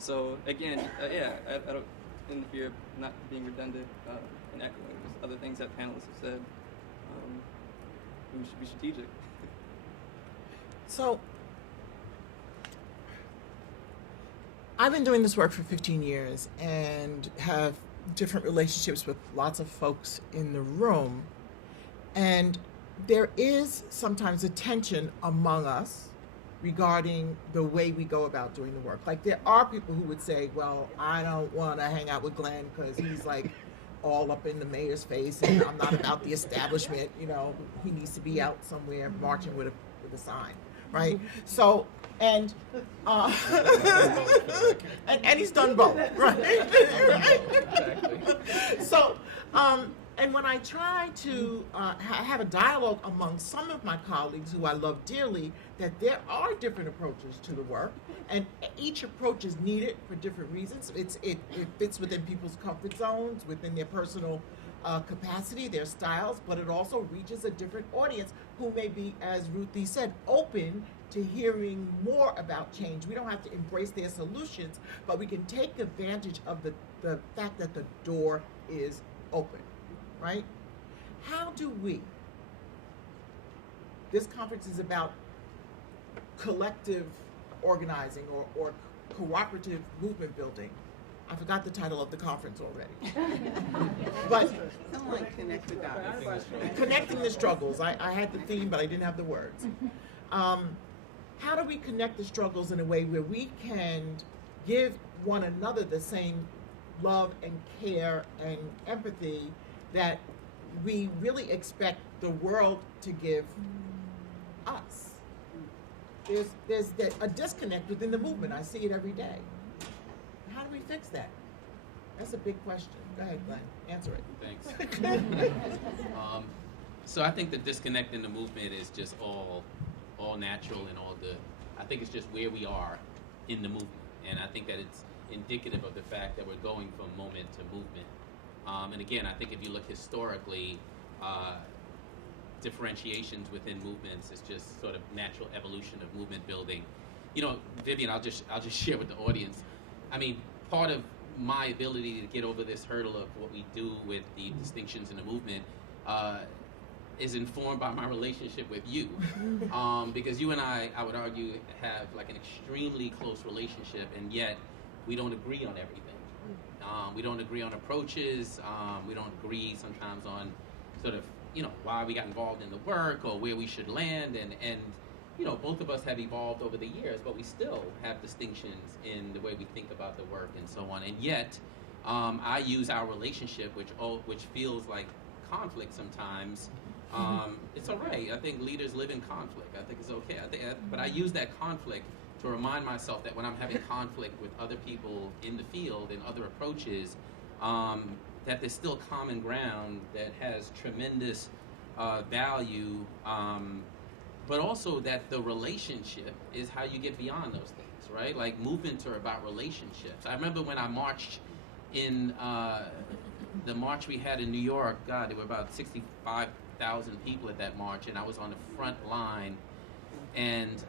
So again, I don't, in the fear of not being redundant and echoing just other things that panelists have said, we should be strategic. So, I've been doing this work for 15 years and have different relationships with lots of folks in the room. And there is sometimes a tension among us regarding the way we go about doing the work. Like, there are people who would say, well, I don't want to hang out with Glenn because he's like all up in the mayor's face, and I'm not about the establishment, you know, he needs to be out somewhere marching with a sign, right? So, and and he's done both, right? So, and when I try to have a dialogue among some of my colleagues who I love dearly, that there are different approaches to the work, and each approach is needed for different reasons. It fits within people's comfort zones, within their personal capacity, their styles, but it also reaches a different audience who may be, as Ruthie said, open to hearing more about change. We don't have to embrace their solutions, but we can take advantage of the fact that the door is open, right? How do we? This conference is about collective organizing or cooperative movement building. I forgot the title of the conference already. But Something like connect the dots. connecting the struggles. I had the theme, but I didn't have the words. How do we connect the struggles in a way where we can give one another the same love and care and empathy that we really expect the world to give us? There's a disconnect within the movement. I see it every day. How do we fix that? That's a big question. Go ahead, Glenn. Answer it. Thanks. So I think the disconnect in the movement is just all natural and all good. I think it's just where we are in the movement, and I think that it's indicative of the fact that we're going from moment to movement. And again, I think if you look historically, differentiations within movements is just sort of natural evolution of movement building. You know, Vivian, I'll just share with the audience. I mean, part of my ability to get over this hurdle of what we do with the distinctions in the movement is informed by my relationship with you. Because you and I would argue, have like an extremely close relationship, and yet we don't agree on everything. We don't agree on approaches. We don't agree sometimes on sort of, why we got involved in the work or where we should land. And both of us have evolved over the years, but we still have distinctions in the way we think about the work and so on. And yet, I use our relationship, which feels like conflict sometimes. It's all right. I think leaders live in conflict. I think it's okay. But I use that conflict to remind myself that when I'm having conflict with other people in the field and other approaches, that there's still common ground that has tremendous value, but also that the relationship is how you get beyond those things, right? Like, movements are about relationships. I remember when I marched in the march we had in New York. God, there were about 65,000 people at that march, and I was on the front line. And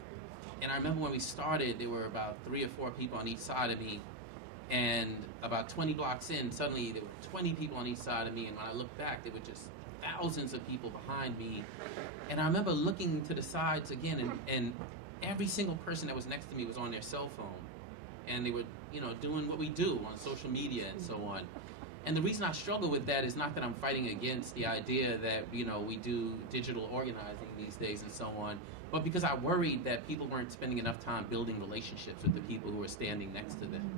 I remember when we started, there were about 3 or 4 people on each side of me, and about 20 blocks in, suddenly there were 20 people on each side of me, and when I looked back, there were just thousands of people behind me. And I remember looking to the sides again, and every single person that was next to me was on their cell phone, and they were, doing what we do on social media and so on. And the reason I struggle with that is not that I'm fighting against the idea that, we do digital organizing these days and so on, but because I worried that people weren't spending enough time building relationships with the people who were standing next to them.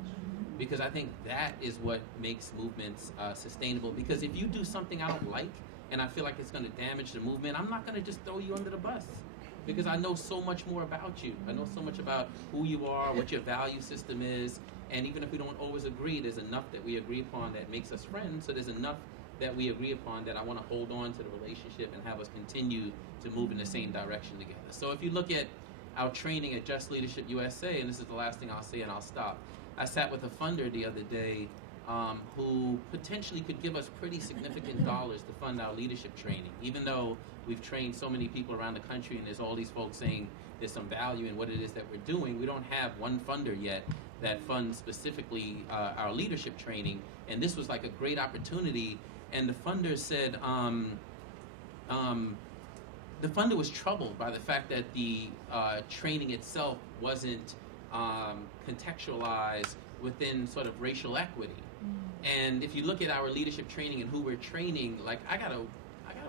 Because I think that is what makes movements sustainable. Because if you do something I don't like, and I feel like it's going to damage the movement, I'm not going to just throw you under the bus. Because I know so much more about you. I know so much about who you are, what your value system is, and even if we don't always agree, there's enough that we agree upon that makes us friends. So there's enough that we agree upon that I want to hold on to the relationship and have us continue to move in the same direction together. So if you look at our training at Just Leadership USA, and this is the last thing I'll say and I'll stop. I sat with a funder the other day who potentially could give us pretty significant dollars to fund our leadership training. Even though we've trained so many people around the country and there's all these folks saying there's some value in what it is that we're doing, we don't have one funder yet that funds specifically our leadership training. And this was like a great opportunity. And the funder said, the funder was troubled by the fact that the training itself wasn't contextualized within sort of racial equity. And if you look at our leadership training and who we're training, like I got a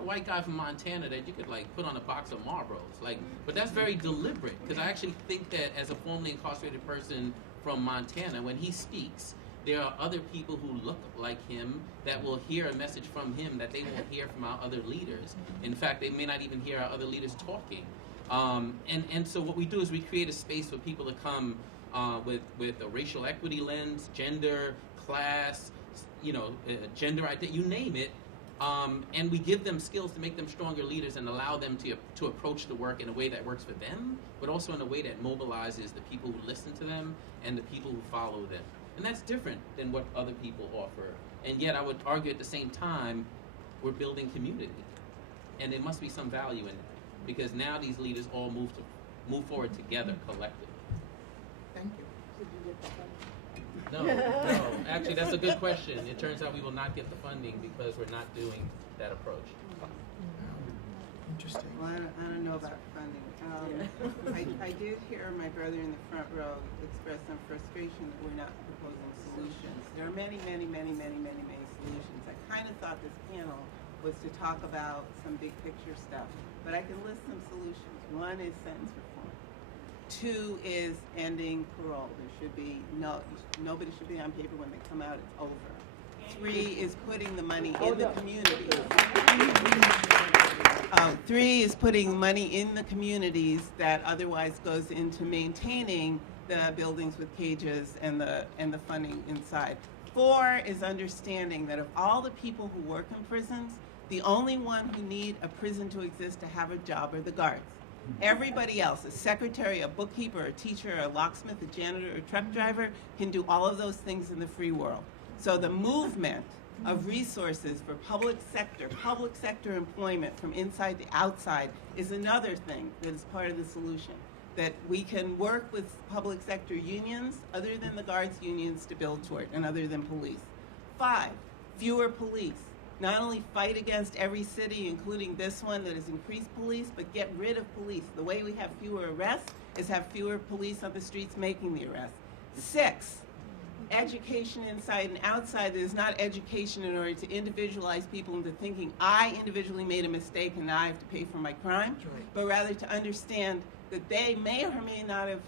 white guy from Montana that you could like put on a box of Marlboros, like, but that's very deliberate because I actually think that as a formerly incarcerated person from Montana, when he speaks, there are other people who look like him that will hear a message from him that they won't hear from our other leaders. In fact, they may not even hear our other leaders talking. And so what we do is we create a space for people to come with a racial equity lens, gender, class, gender identity, you name it, and we give them skills to make them stronger leaders and allow them to approach the work in a way that works for them, but also in a way that mobilizes the people who listen to them and the people who follow them. And that's different than what other people offer. And yet I would argue at the same time, we're building community. And there must be some value in that, because now these leaders all move forward together collectively. Thank you. No. Actually, that's a good question. It turns out we will not get the funding because we're not doing that approach. Interesting. Well, I don't know about funding. I did hear my brother in the front row express some frustration that we're not proposing solutions. There are many solutions. I kind of thought this panel was to talk about some big picture stuff, but I can list some solutions. 1 is sentence reform. 2 is ending parole. There should be nobody should be on paper when they come out. It's over. 3 is putting the money in the community. 3 is putting money in the communities that otherwise goes into maintaining the buildings with cages and the funding inside. 4 is understanding that of all the people who work in prisons, the only one who need a prison to exist to have a job are the guards. Everybody else, a secretary, a bookkeeper, a teacher, a locksmith, a janitor, a truck driver, can do all of those things in the free world. So the movement of resources for public sector employment from inside to outside is another thing that is part of the solution. that we can work with public sector unions other than the guards unions to build toward, and other than police. 5, fewer police. Not only fight against every city, including this one that has increased police, but get rid of police. The way we have fewer arrests is have fewer police on the streets making the arrests. 6, education inside and outside that is not education in order to individualize people into thinking I individually made a mistake and now I have to pay for my crime, but rather to understand that they may or may not have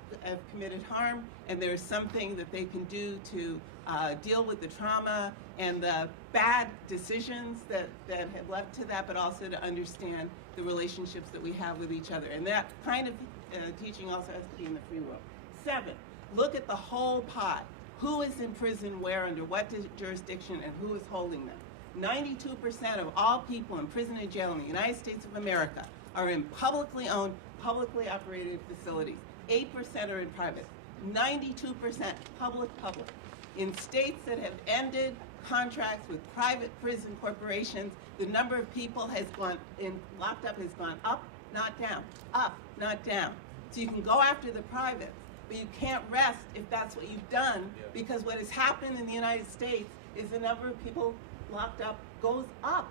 committed harm, and there's something that they can do to deal with the trauma and the bad decisions that have led to that, but also to understand the relationships that we have with each other. And that kind of teaching also has to be in the free world. 7, look at the whole pot. Who is in prison where, under what jurisdiction, and who is holding them? 92% of all people in prison and jail in the United States of America are in publicly owned, publicly operated facilities. 8% are in private. 92% public. In states that have ended contracts with private prison corporations, the number of people locked up has gone up, not down. Up, not down. So you can go after the privates, but you can't rest if that's what you've done, because what has happened in the United States is the number of people locked up goes up.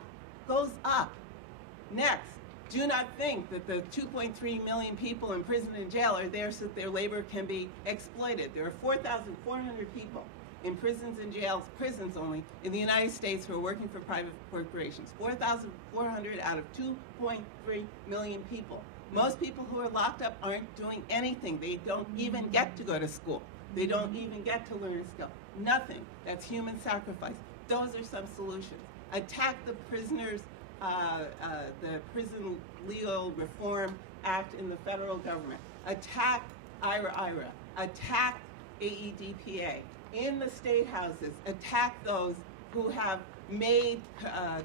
Next, do not think that the 2.3 million people in prison and jail are there so that their labor can be exploited. There are 4,400 people in prisons and jails, prisons only, in the United States who are working for private corporations. 4,400 out of 2.3 million people. Most people who are locked up aren't doing anything. They don't even get to go to school. They don't even get to learn a skill. Nothing. That's human sacrifice. Those are some solutions. Attack the prisoners, the Prison Legal Reform Act in the federal government. Attack IRA. Attack AEDPA. In the state houses, attack those who have made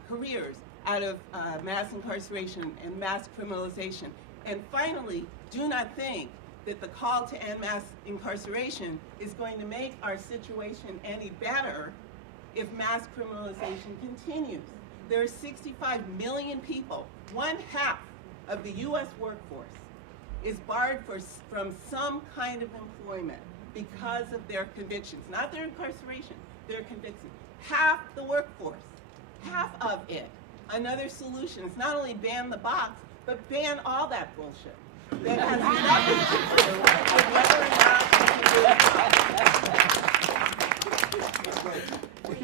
careers out of mass incarceration and mass criminalization. And finally, do not think that the call to end mass incarceration is going to make our situation any better if mass criminalization continues. There are 65 million people. 1/2 of the U.S. workforce is barred from some kind of employment because of their convictions, not their incarceration, their convictions. Half the workforce, half of it. Another solution is not only ban the box, but ban all that bullshit. That has nothing to do with whether or not you can do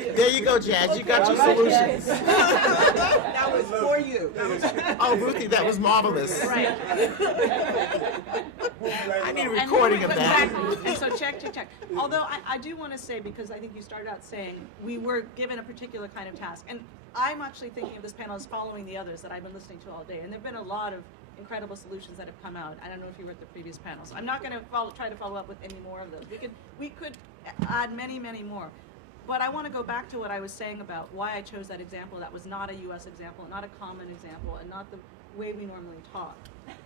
it. There you go, Jazz. You got your solutions. That was for you. Oh, Ruthie, that was marvelous. Right. I need a recording of that. Exactly. And so check. Although I do want to say, because I think you started out saying we were given a particular kind of task, and I'm actually thinking of this panel as following the others that I've been listening to all day, and there have been a lot of incredible solutions that have come out. I don't know if you were at the previous panels. I'm not going to try to follow up with any more of those. We could add many more. But I want to go back to what I was saying about why I chose that example that was not a U.S. example, not a common example, and not the way we normally talk.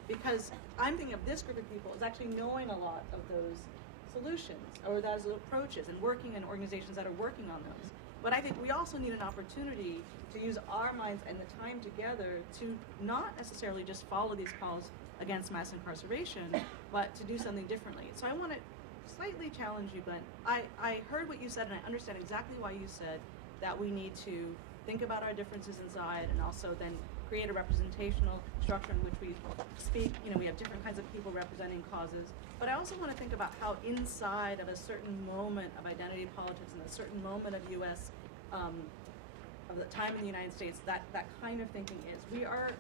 Because I'm thinking of this group of people as actually knowing a lot of those solutions or those approaches and working in organizations that are working on those. But I think we also need an opportunity to use our minds and the time together to not necessarily just follow these calls against mass incarceration, but to do something differently. So I want to slightly challenge you, but I heard what you said, and I understand exactly why you said that we need to think about our differences inside and also then create a representational structure in which we speak. We have different kinds of people representing causes. But I also want to think about how inside of a certain moment of identity politics and a certain moment of U.S. Of the time in the United States, that kind of thinking is. We are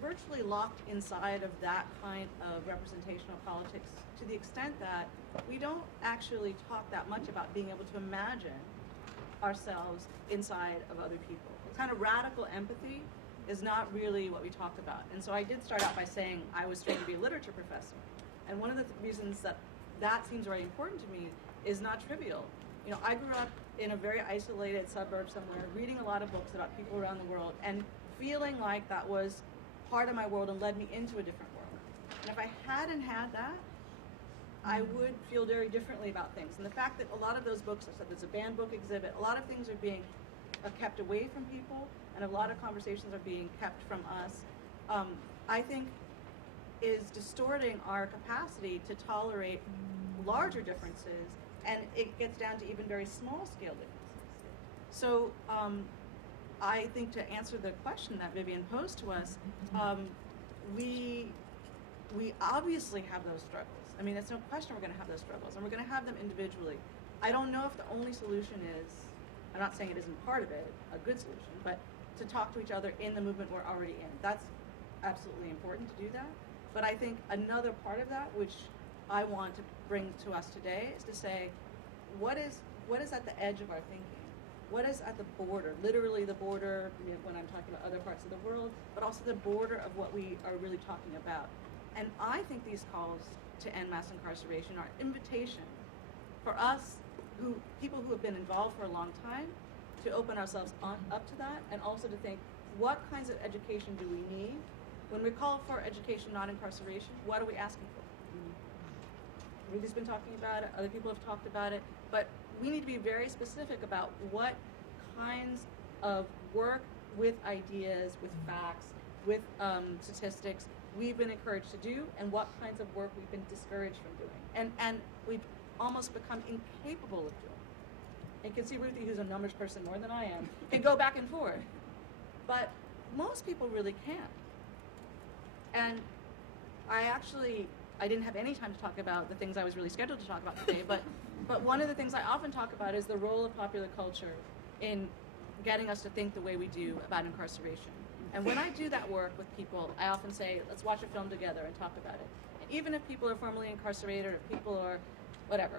virtually locked inside of that kind of representational politics to the extent that we don't actually talk that much about being able to imagine ourselves inside of other people. Kind of radical empathy is not really what we talk about. And so I did start out by saying I was trained to be a literature professor. And one of the reasons that seems very important to me is not trivial. I grew up in a very isolated suburb somewhere, reading a lot of books about people around the world, and feeling like that was part of my world and led me into a different world. And if I hadn't had that, I would feel very differently about things. And the fact that a lot of those books, I said there's a banned book exhibit, a lot of things are being kept away from people, and a lot of conversations are being kept from us. I think is distorting our capacity to tolerate larger differences, and it gets down to even very small scale differences. So I think to answer the question that Vivian posed to us, we obviously have those struggles. I mean, it's no question we're going to have those struggles, and we're going to have them individually. I don't know if the only solution is, I'm not saying it isn't part of it, a good solution, but to talk to each other in the movement we're already in. That's absolutely important to do that. But I think another part of that, which I want to bring to us today, is to say, what is at the edge of our thinking? What is at the border, literally the border, when I'm talking about other parts of the world, but also the border of what we are really talking about. And I think these calls to end mass incarceration are invitation for us, people who have been involved for a long time, to open ourselves up to that, and also to think, what kinds of education do we need? When we call for education, not incarceration, what are we asking for? Ruthie's been talking about it, other people have talked about it, but we need to be very specific about what kinds of work with ideas, with facts, with statistics we've been encouraged to do, and what kinds of work we've been discouraged from doing. And we've almost become incapable of doing. And you can see Ruthie, who's a numbers person more than I am, can go back and forth. But most people really can't. And I didn't have any time to talk about the things I was really scheduled to talk about today, but one of the things I often talk about is the role of popular culture in getting us to think the way we do about incarceration. And when I do that work with people, I often say, let's watch a film together and talk about it. And even if people are formerly incarcerated, or if people are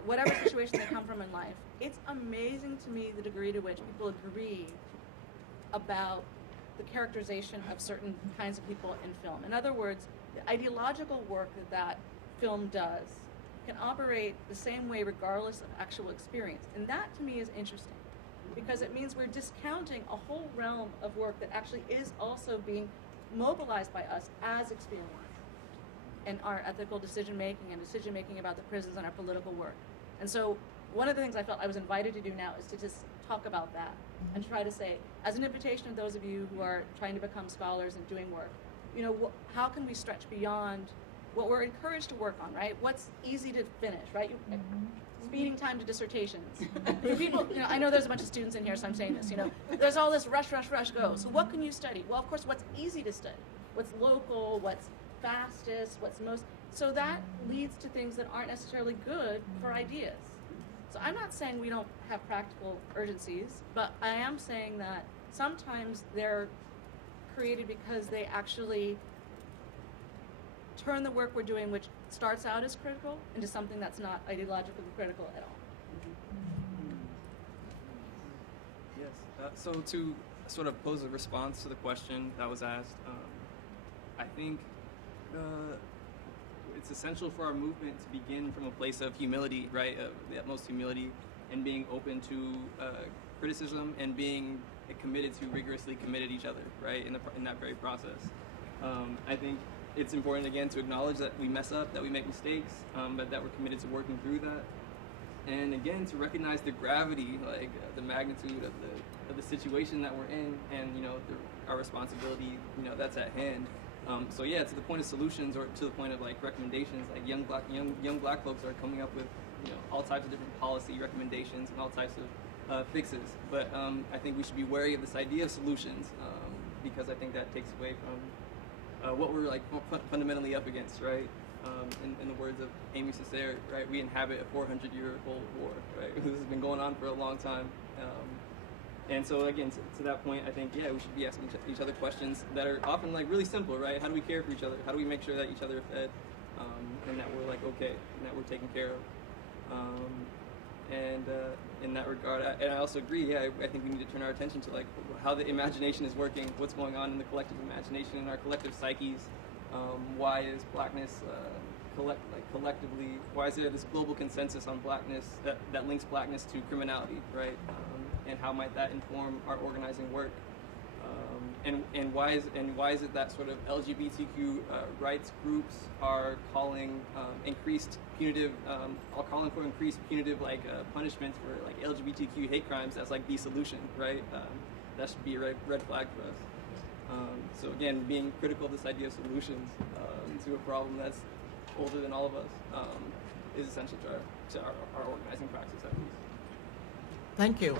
whatever situation they come from in life, it's amazing to me the degree to which people agree about the characterization of certain kinds of people in film. In other words, the ideological work that film does can operate the same way regardless of actual experience. And that to me is interesting, because it means we're discounting a whole realm of work that actually is also being mobilized by us as experience in our ethical decision making and decision making about the prisons and our political work. And so one of the things I felt I was invited to do now is to just talk about that and try to say, as an invitation to those of you who are trying to become scholars and doing work, how can we stretch beyond what we're encouraged to work on, right? What's easy to finish, right? Speeding time to dissertations. For people, I know there's a bunch of students in here, so I'm saying this, there's all this rush, go. So what can you study? Well, of course, what's easy to study? What's local, what's fastest, what's most, so that leads to things that aren't necessarily good for ideas. So I'm not saying we don't have practical urgencies, but I am saying that sometimes they're created because they actually turn the work we're doing, which starts out as critical, into something that's not ideologically critical at all. Yes. So to sort of pose a response to the question that was asked, I think it's essential for our movement to begin from a place of humility, right? The utmost humility, and being open to criticism, and being committed to rigorously commit each other, right? In that very process. I think it's important, again, to acknowledge that we mess up, that we make mistakes, but that we're committed to working through that. And again, to recognize the gravity, the magnitude of the situation that we're in, and our responsibility, that's at hand. So yeah, to the point of solutions, or to the point of recommendations, young black folks are coming up with all types of different policy recommendations and all types of fixes. But I think we should be wary of this idea of solutions, because I think that takes away from what we're fundamentally up against, right? In the words of Amy Césaire, right? We inhabit a 400-year-old war, right? This has been going on for a long time. And so again, to that point, I think, we should be asking each other questions that are often really simple, right? How do we care for each other? How do we make sure that each other are fed, and that we're okay, and that we're taken care of? And in that regard, I also agree, I think we need to turn our attention to how the imagination is working, what's going on in the collective imagination, in our collective psyches. Why is blackness collectively, why is there this global consensus on blackness that links blackness to criminality, right? And how might that inform our organizing work? And why is it that sort of LGBTQ rights groups are calling increased punitive punishments for LGBTQ hate crimes as the solution, right? That should be a red flag for us. So again, being critical of this idea of solutions to a problem that's older than all of us is essential to our organizing practice at least. Thank you.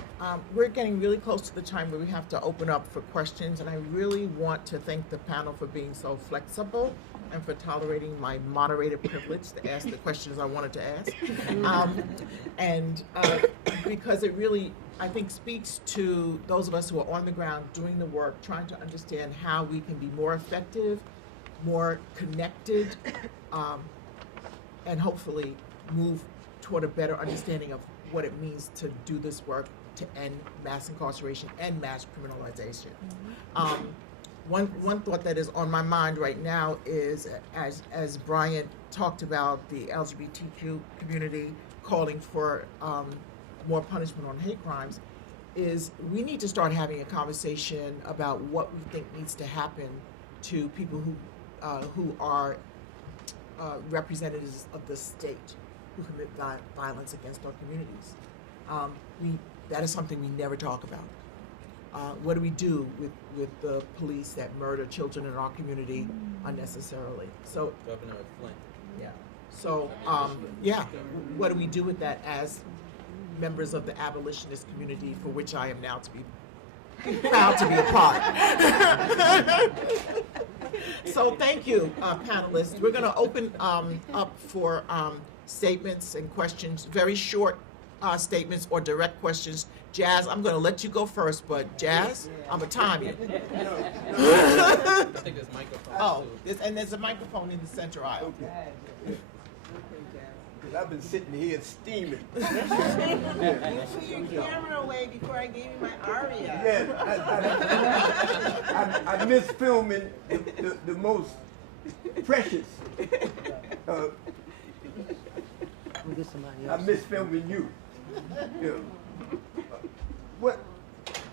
We're getting really close to the time where we have to open up for questions, and I really want to thank the panel for being so flexible and for tolerating my moderator privilege to ask the questions I wanted to ask. Because it really, I think, speaks to those of us who are on the ground doing the work, trying to understand how we can be more effective, more connected, and hopefully move toward a better understanding of what it means to do this work to end mass incarceration and mass criminalization. One thought that is on my mind right now is, as Brian talked about the LGBTQ community calling for more punishment on hate crimes, is we need to start having a conversation about what we think needs to happen to people who are representatives of the state who commit violence against our communities. That is something we never talk about. What do we do with the police that murder children in our community unnecessarily? So, Governor Flint. yeah. So, what do we do with that as members of the abolitionist community, for which I am now to be proud to be a part? So, thank you, panelists. We're going to open up for statements and questions, very short statements or direct questions. Jazz, I'm going to let you go first, but Jazz, I'm going to time you. I think there's microphones too. And there's a microphone in the center aisle. Because I've been sitting here steaming. You threw your camera away before I gave you my aria. Yeah, I miss filming the most precious. I miss filming you. Yeah.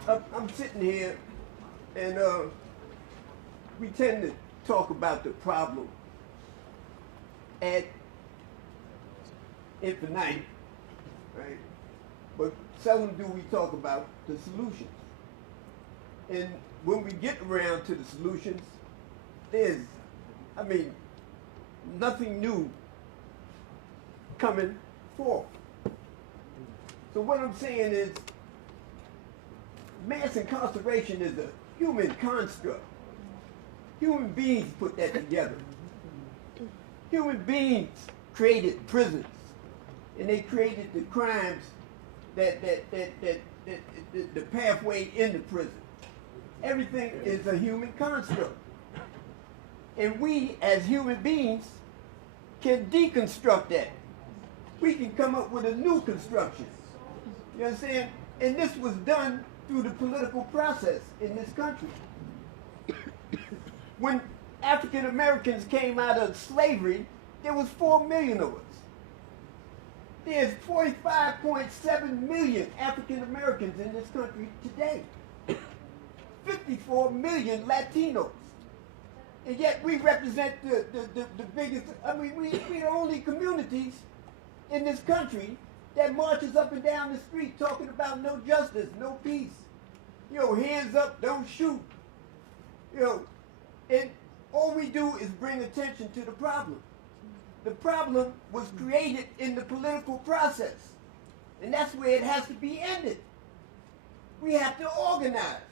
I'm sitting here, and we tend to talk about the problem ad infinitum, right? But seldom do we talk about the solutions. And when we get around to the solutions, there's, nothing new coming forth. So what I'm saying is, mass incarceration is a human construct. Human beings put that together. Human beings created prisons, and they created the crimes the pathway into prison. Everything is a human construct. And we, as human beings, can deconstruct that. We can come up with a new construction. You understand? And this was done through the political process in this country. When African Americans came out of slavery, there was 4 million of us. There's 45.7 million African Americans in this country today. 54 million Latinos. And yet we represent the biggest, we're the only communities in this country that marches up and down the street talking about no justice, no peace. Hands up, don't shoot. And all we do is bring attention to the problem. The problem was created in the political process. And that's where it has to be ended. We have to organize.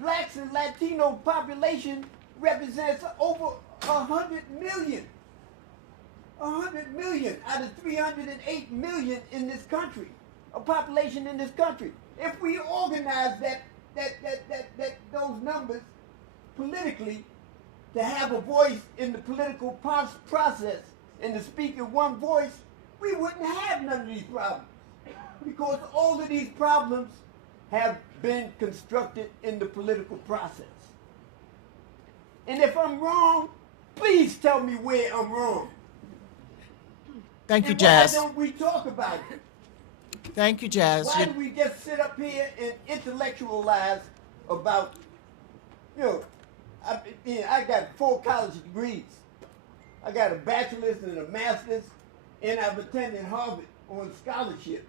Blacks and Latino population represents over 100 million. 100 million out of 308 million in this country, a population in this country. If we organize those numbers politically, to have a voice in the political process and to speak in one voice, we wouldn't have none of these problems. Because all of these problems have been constructed in the political process. And if I'm wrong, please tell me where I'm wrong. Thank you, And Jazz. why don't we talk about it? Thank you, Jazz. Why do we just sit up here and intellectualize about, I got 4 college degrees. I got a bachelor's and a master's, and I've attended Harvard on scholarship.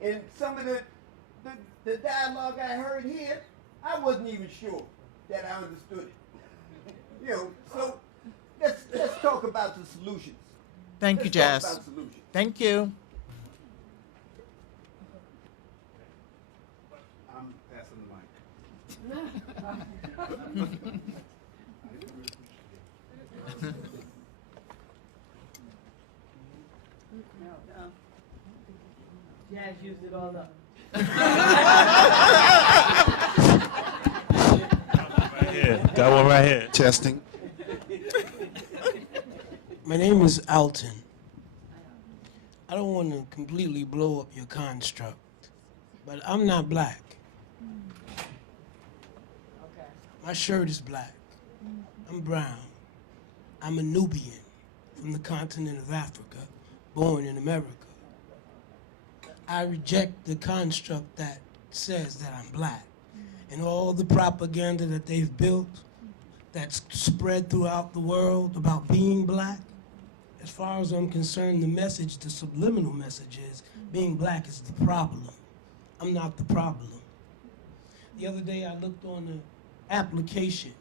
And some of the dialogue I heard here, I wasn't even sure. that I understood it. You know, so let's talk about the solutions. Thank you, Let's talk Jess. about solutions. Thank you. I'm passing the mic. Jazz used it all up. Right here. Got one right here. Testing. My name is Alton. I don't want to completely blow up your construct, but I'm not black. My shirt is black. I'm brown. I'm a Nubian from the continent of Africa, born in America. I reject the construct that says that I'm black. And all the propaganda that they've built that's spread throughout the world about being black, as far as I'm concerned, the message, the subliminal message is being black is the problem. I'm not the problem. The other day I looked on the application.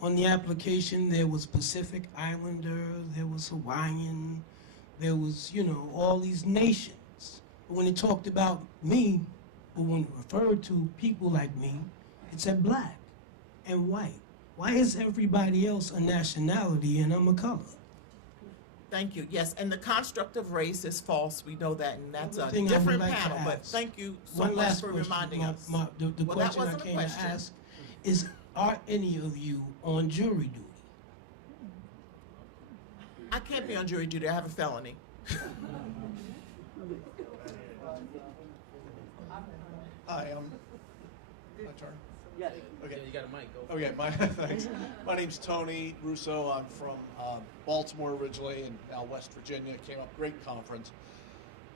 On the application there was Pacific Islander, there was Hawaiian, there was, you know, all these nations. But when it talked about me, or when it referred to people like me, it said black and white. Why is everybody else a nationality and I'm a color? Thank you. Yes, and the construct of race is false. We know that, and that's a One thing I would different like to panel. But ask. thank you so One much last for question. reminding us. The Well, that question I wasn't a came question. to ask is, are any of you on jury duty? I can't be on jury duty. I have a felony. Hi, my turn. Yeah, you got a mic. Go. Okay, thanks. My name's Tony Russo. I'm from Baltimore originally and now West Virginia. Came up, great conference.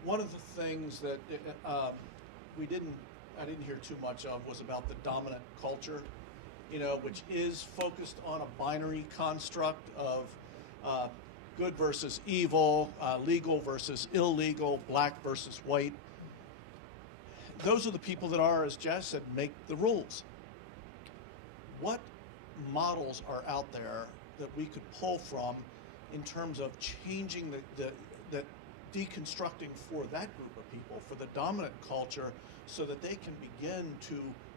One of the things that I didn't hear too much of was about the dominant culture, you know, which is focused on a binary construct of good versus evil, legal versus illegal, black versus white. Those are the people that are, as Jess said, make the rules. What models are out there that we could pull from in terms of changing the deconstructing for that group of people, for the dominant culture, so that they can begin to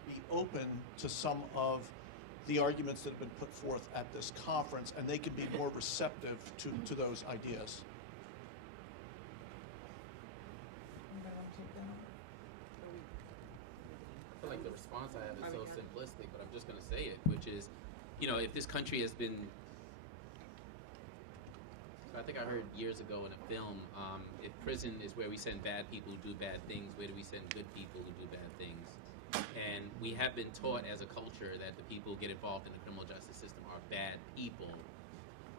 be open to some of the arguments that have been put forth at this conference, and they can be more receptive to those ideas? I feel like the response I have is so simplistic, but I'm just going to say it, which is, you know, if this country has been, so I think I heard years ago in a film, if prison is where we send bad people who do bad things, where do we send good people who do bad things? And we have been taught as a culture that the people who get involved in the criminal justice system are bad people.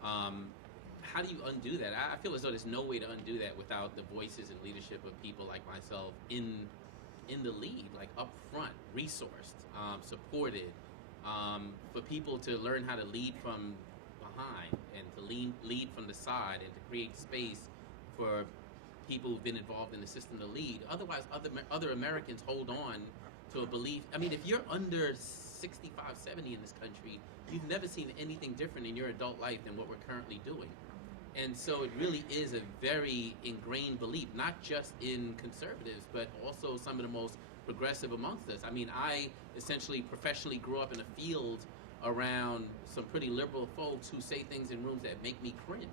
How do you undo that? I feel as though there's no way to undo that without the voices and leadership of people like myself in the lead, like up front, resourced, supported, for people to learn how to lead from behind and to lead from the side and to create space for people who've been involved in the system to lead. Otherwise, other Americans hold on to a belief. I mean, if you're under 65, 70 in this country, you've never seen anything different in your adult life than what we're currently doing. And so it really is a very ingrained belief, not just in conservatives, but also some of the most progressive amongst us. I mean, I essentially professionally grew up in a field around some pretty liberal folks who say things in rooms that make me cringe,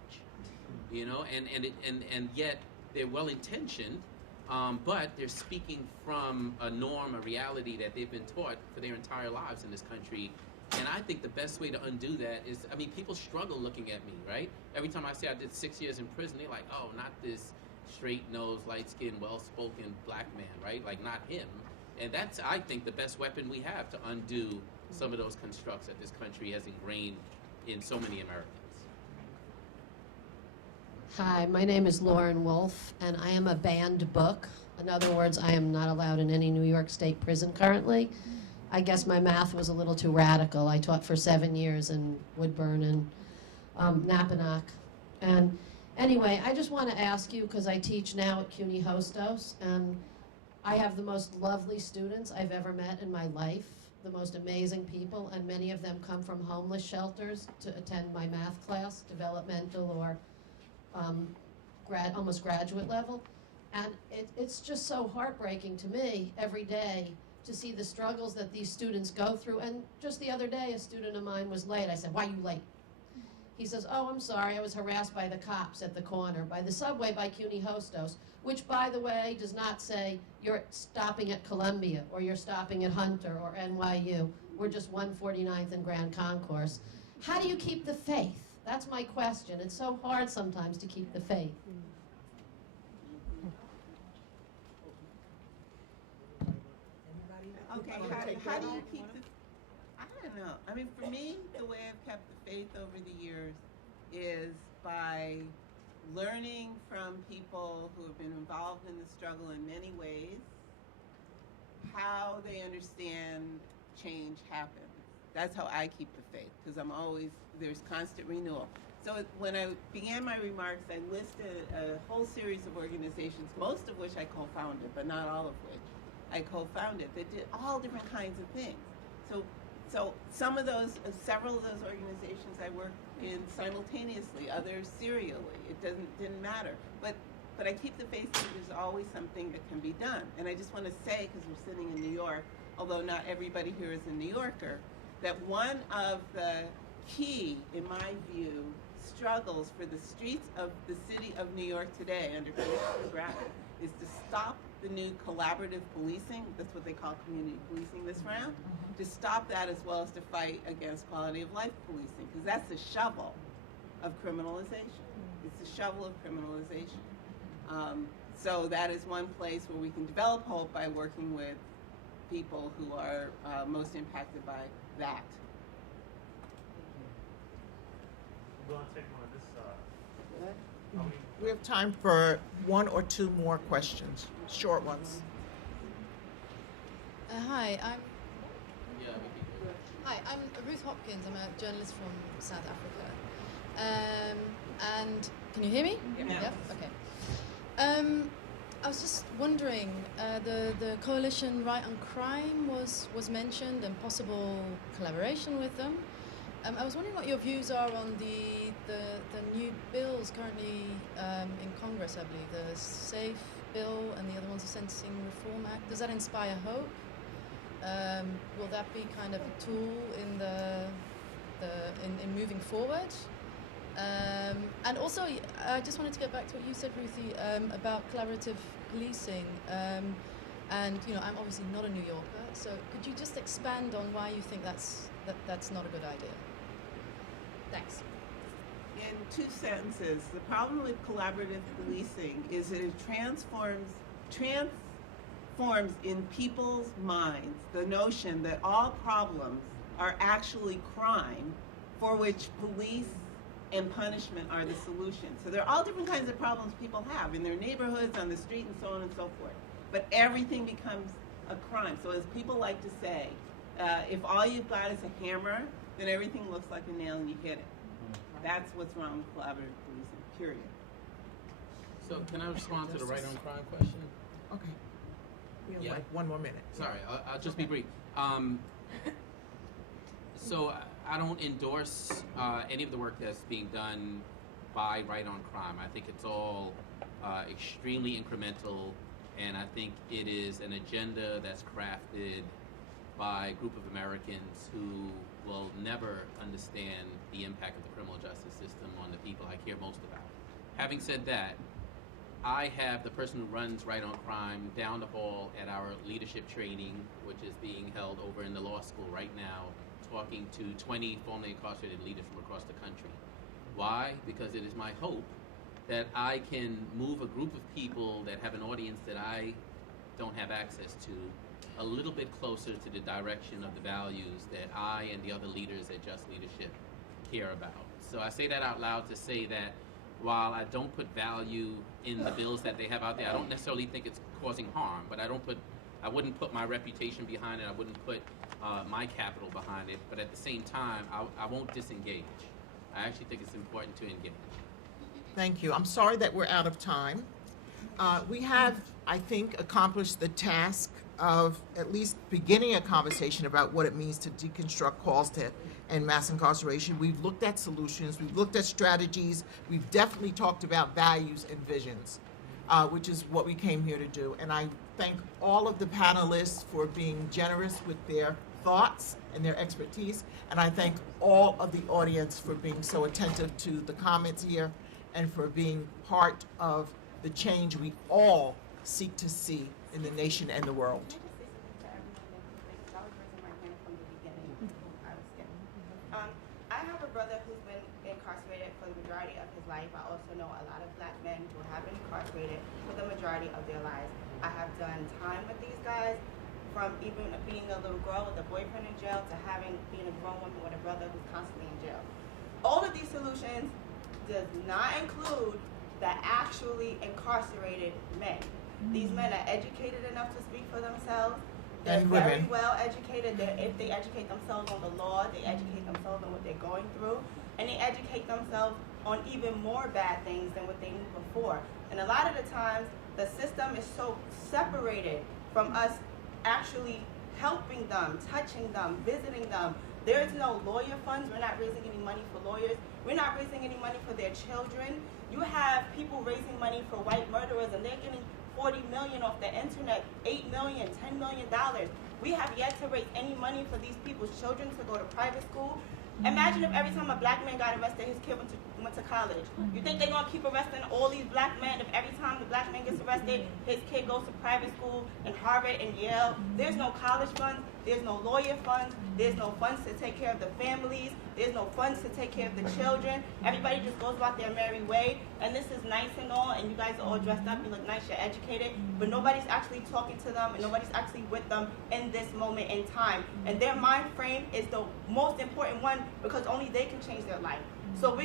you know, and yet they're well-intentioned, but they're speaking from a norm, a reality that they've been taught for their entire lives in this country. And I think the best way to undo that is, I mean, people struggle looking at me, right? Every time I say I did 6 years in prison, they're like, oh, not this straight-nosed, light-skinned, well-spoken black man, right? Like, not him. And that's, I think, the best weapon we have to undo some of those constructs that this country has ingrained in so many Americans. Hi, my name is Lauren Wolf, and I am a banned book. In other words, I am not allowed in any New York State prison currently. I guess my math was a little too radical. I taught for 7 years in Woodburn and Napanock. And anyway, I just want to ask you, because I teach now at CUNY Hostos, and I have the most lovely students I've ever met in my life. the most amazing people, and many of them come from homeless shelters to attend my math class, developmental or almost graduate level. And it's just so heartbreaking to me every day to see the struggles that these students go through. And just the other day, a student of mine was late. I said, "Why are you late?" He says, "Oh, I'm sorry, I was harassed by the cops at the corner, by the subway by CUNY Hostos," which, by the way, does not say you're stopping at Columbia or you're stopping at Hunter or NYU. We're just 149th and Grand Concourse. How do you keep the faith? That's my question. It's so hard sometimes to keep the faith. Okay, how do you keep the, I don't know. I mean, for me, the way I've kept the faith over the years is by learning from people who have been involved in the struggle in many ways, how they understand change happens. That's how I keep the faith, because there's constant renewal. So when I began my remarks, I listed a whole series of organizations, most of which I co-founded, but not all of which I co-founded, that did all different kinds of things. So some of those, several of those organizations I worked in simultaneously, others serially. It didn't matter. But I keep the faith that there's always something that can be done. And I just want to say, because we're sitting in New York, although not everybody here is a New Yorker, that one of the key, in my view, struggles for the streets of the city of New York today under Commissioner Brown is to stop the new collaborative policing. That's what they call community policing this round. To stop that, as well as to fight against quality of life policing, because that's the shovel of criminalization. It's the shovel of criminalization. So that is one place where we can develop hope by working with people who are most impacted by that. We're going to take one of this. We have time for one or two more questions, short ones. Hi, I'm Yeah, we can do it. Hi, I'm Ruth Hopkins. I'm a journalist from South Africa. And can you hear me? Yeah. Okay. I was just wondering, the coalition Right on Crime was mentioned and possible collaboration with them. I was wondering what your views are on the new bills currently in Congress, I believe, the SAFE bill and the other one's the Sentencing Reform Act. Does that inspire hope? Will that be kind of a tool in moving forward? And also, I just wanted to get back to what you said, Ruthie, about collaborative policing. And I'm obviously not a New Yorker, so could you just expand on why you think that's not a good idea? Thanks. In two sentences, the problem with collaborative policing is that it transforms in people's minds the notion that all problems are actually crime for which police and punishment are the solution. So there are all different kinds of problems people have in their neighborhoods, on the street, and so on and so forth. But everything becomes a crime. So as people like to say, if all you've got is a hammer, then everything looks like a nail and you hit it. That's what's wrong with collaborative policing, period. So can I respond to the Right on Crime question? Okay. We have Yeah. like 1 more minute. Sorry, I'll just be brief. So I don't endorse any of the work that's being done by Right on Crime. I think it's all extremely incremental, and I think it is an agenda that's crafted by a group of Americans who will never understand the impact of the criminal justice system on the people I care most about. Having said that, I have the person who runs Right on Crime down the hall at our leadership training, which is being held over in the law school right now, talking to 20 formerly incarcerated leaders from across the country. Why? Because it is my hope that I can move a group of people that have an audience that I don't have access to a little bit closer to the direction of the values that I and the other leaders at Just Leadership care about. So I say that out loud to say that while I don't put value in the bills that they have out there, I don't necessarily think it's causing harm, but I wouldn't put my reputation behind it, I wouldn't put my capital behind it, but at the same time, I won't disengage. I actually think it's important to engage. Thank you. I'm sorry that we're out of time. We have, I think, accomplished the task of at least beginning a conversation about what it means to deconstruct calls to end mass incarceration. We've looked at solutions, we've looked at strategies, we've definitely talked about values and visions, which is what we came here to do. And I thank all of the panelists for being generous with their thoughts and their expertise. And I thank all of the audience for being so attentive to the comments here and for being part of the change we all seek to see in the nation and the world. I have a brother who's been incarcerated for the majority of his life. I also know a lot of black men who have been incarcerated for the majority of their lives. I have done time with these guys, from even being a little girl with a boyfriend in jail to being a grown woman with a brother who's constantly in jail. All of these solutions does not include the actually incarcerated men. These men are educated enough to speak for themselves. They're very well educated. If they educate themselves on the law, they educate themselves on what they're going through, and they educate themselves on even more bad things than what they knew before. And a lot of the times, the system is so separated from us actually helping them, touching them, visiting them. There's no lawyer funds. We're not raising any money for lawyers. We're not raising any money for their children. You have people raising money for white murderers, and they're getting $40 million off the internet, $8 million, $10 million. We have yet to raise any money for these people's children to go to private school. Imagine if every time a black man got arrested, his kid went to college. You think they're going to keep arresting all these black men if every time the black man gets arrested, his kid goes to private school in Harvard and Yale? There's no college funds. There's no lawyer funds. There's no funds to take care of the families. There's no funds to take care of the children. Everybody just goes about their merry way. And this is nice and all, and you guys are all dressed up. You look nice. You're educated. But nobody's actually talking to them, and nobody's actually with them in this moment in time. And their mind frame is the most important one, because only they can change their life. So if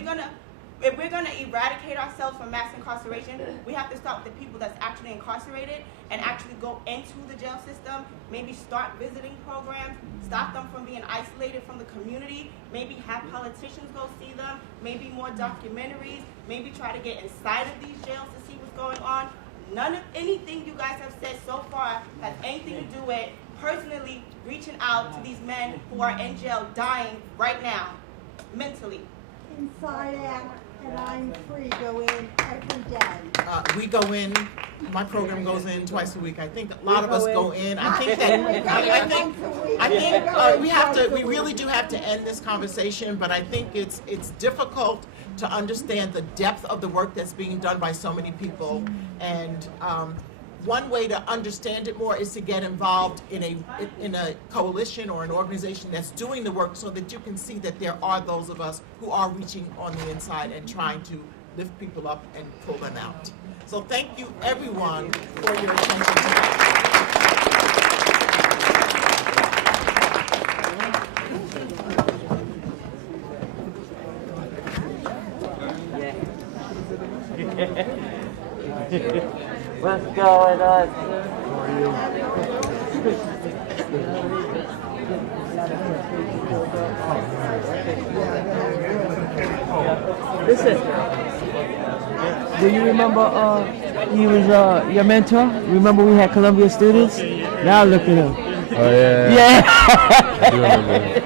we're gonna eradicate ourselves from mass incarceration, we have to start with the people that's actually incarcerated and actually go into the jail system, maybe start visiting programs, stop them from being isolated from the community, maybe have politicians go see them, maybe more documentaries, maybe try to get inside of these jails to see what's going on. None of anything you guys have said so far has anything to do with personally reaching out to these men who are in jail dying right now, mentally. Inside out, and I'm free, go in every day. We go in, my program goes in twice a week. I think a lot of us go in. I think we really do have to end this conversation, but I think it's difficult to understand the depth of the work that's being done by so many people. And one way to understand it more is to get involved in a coalition or an organization that's doing the work, so that you can see that there are those of us who are reaching on the inside and trying to lift people up and pull them out. So thank you, everyone, for your attention tonight. What's going on? How are you? Listen, do you remember he was your mentor? Remember we had Columbia students? Now look at him. Oh yeah. Yeah. I do remember that.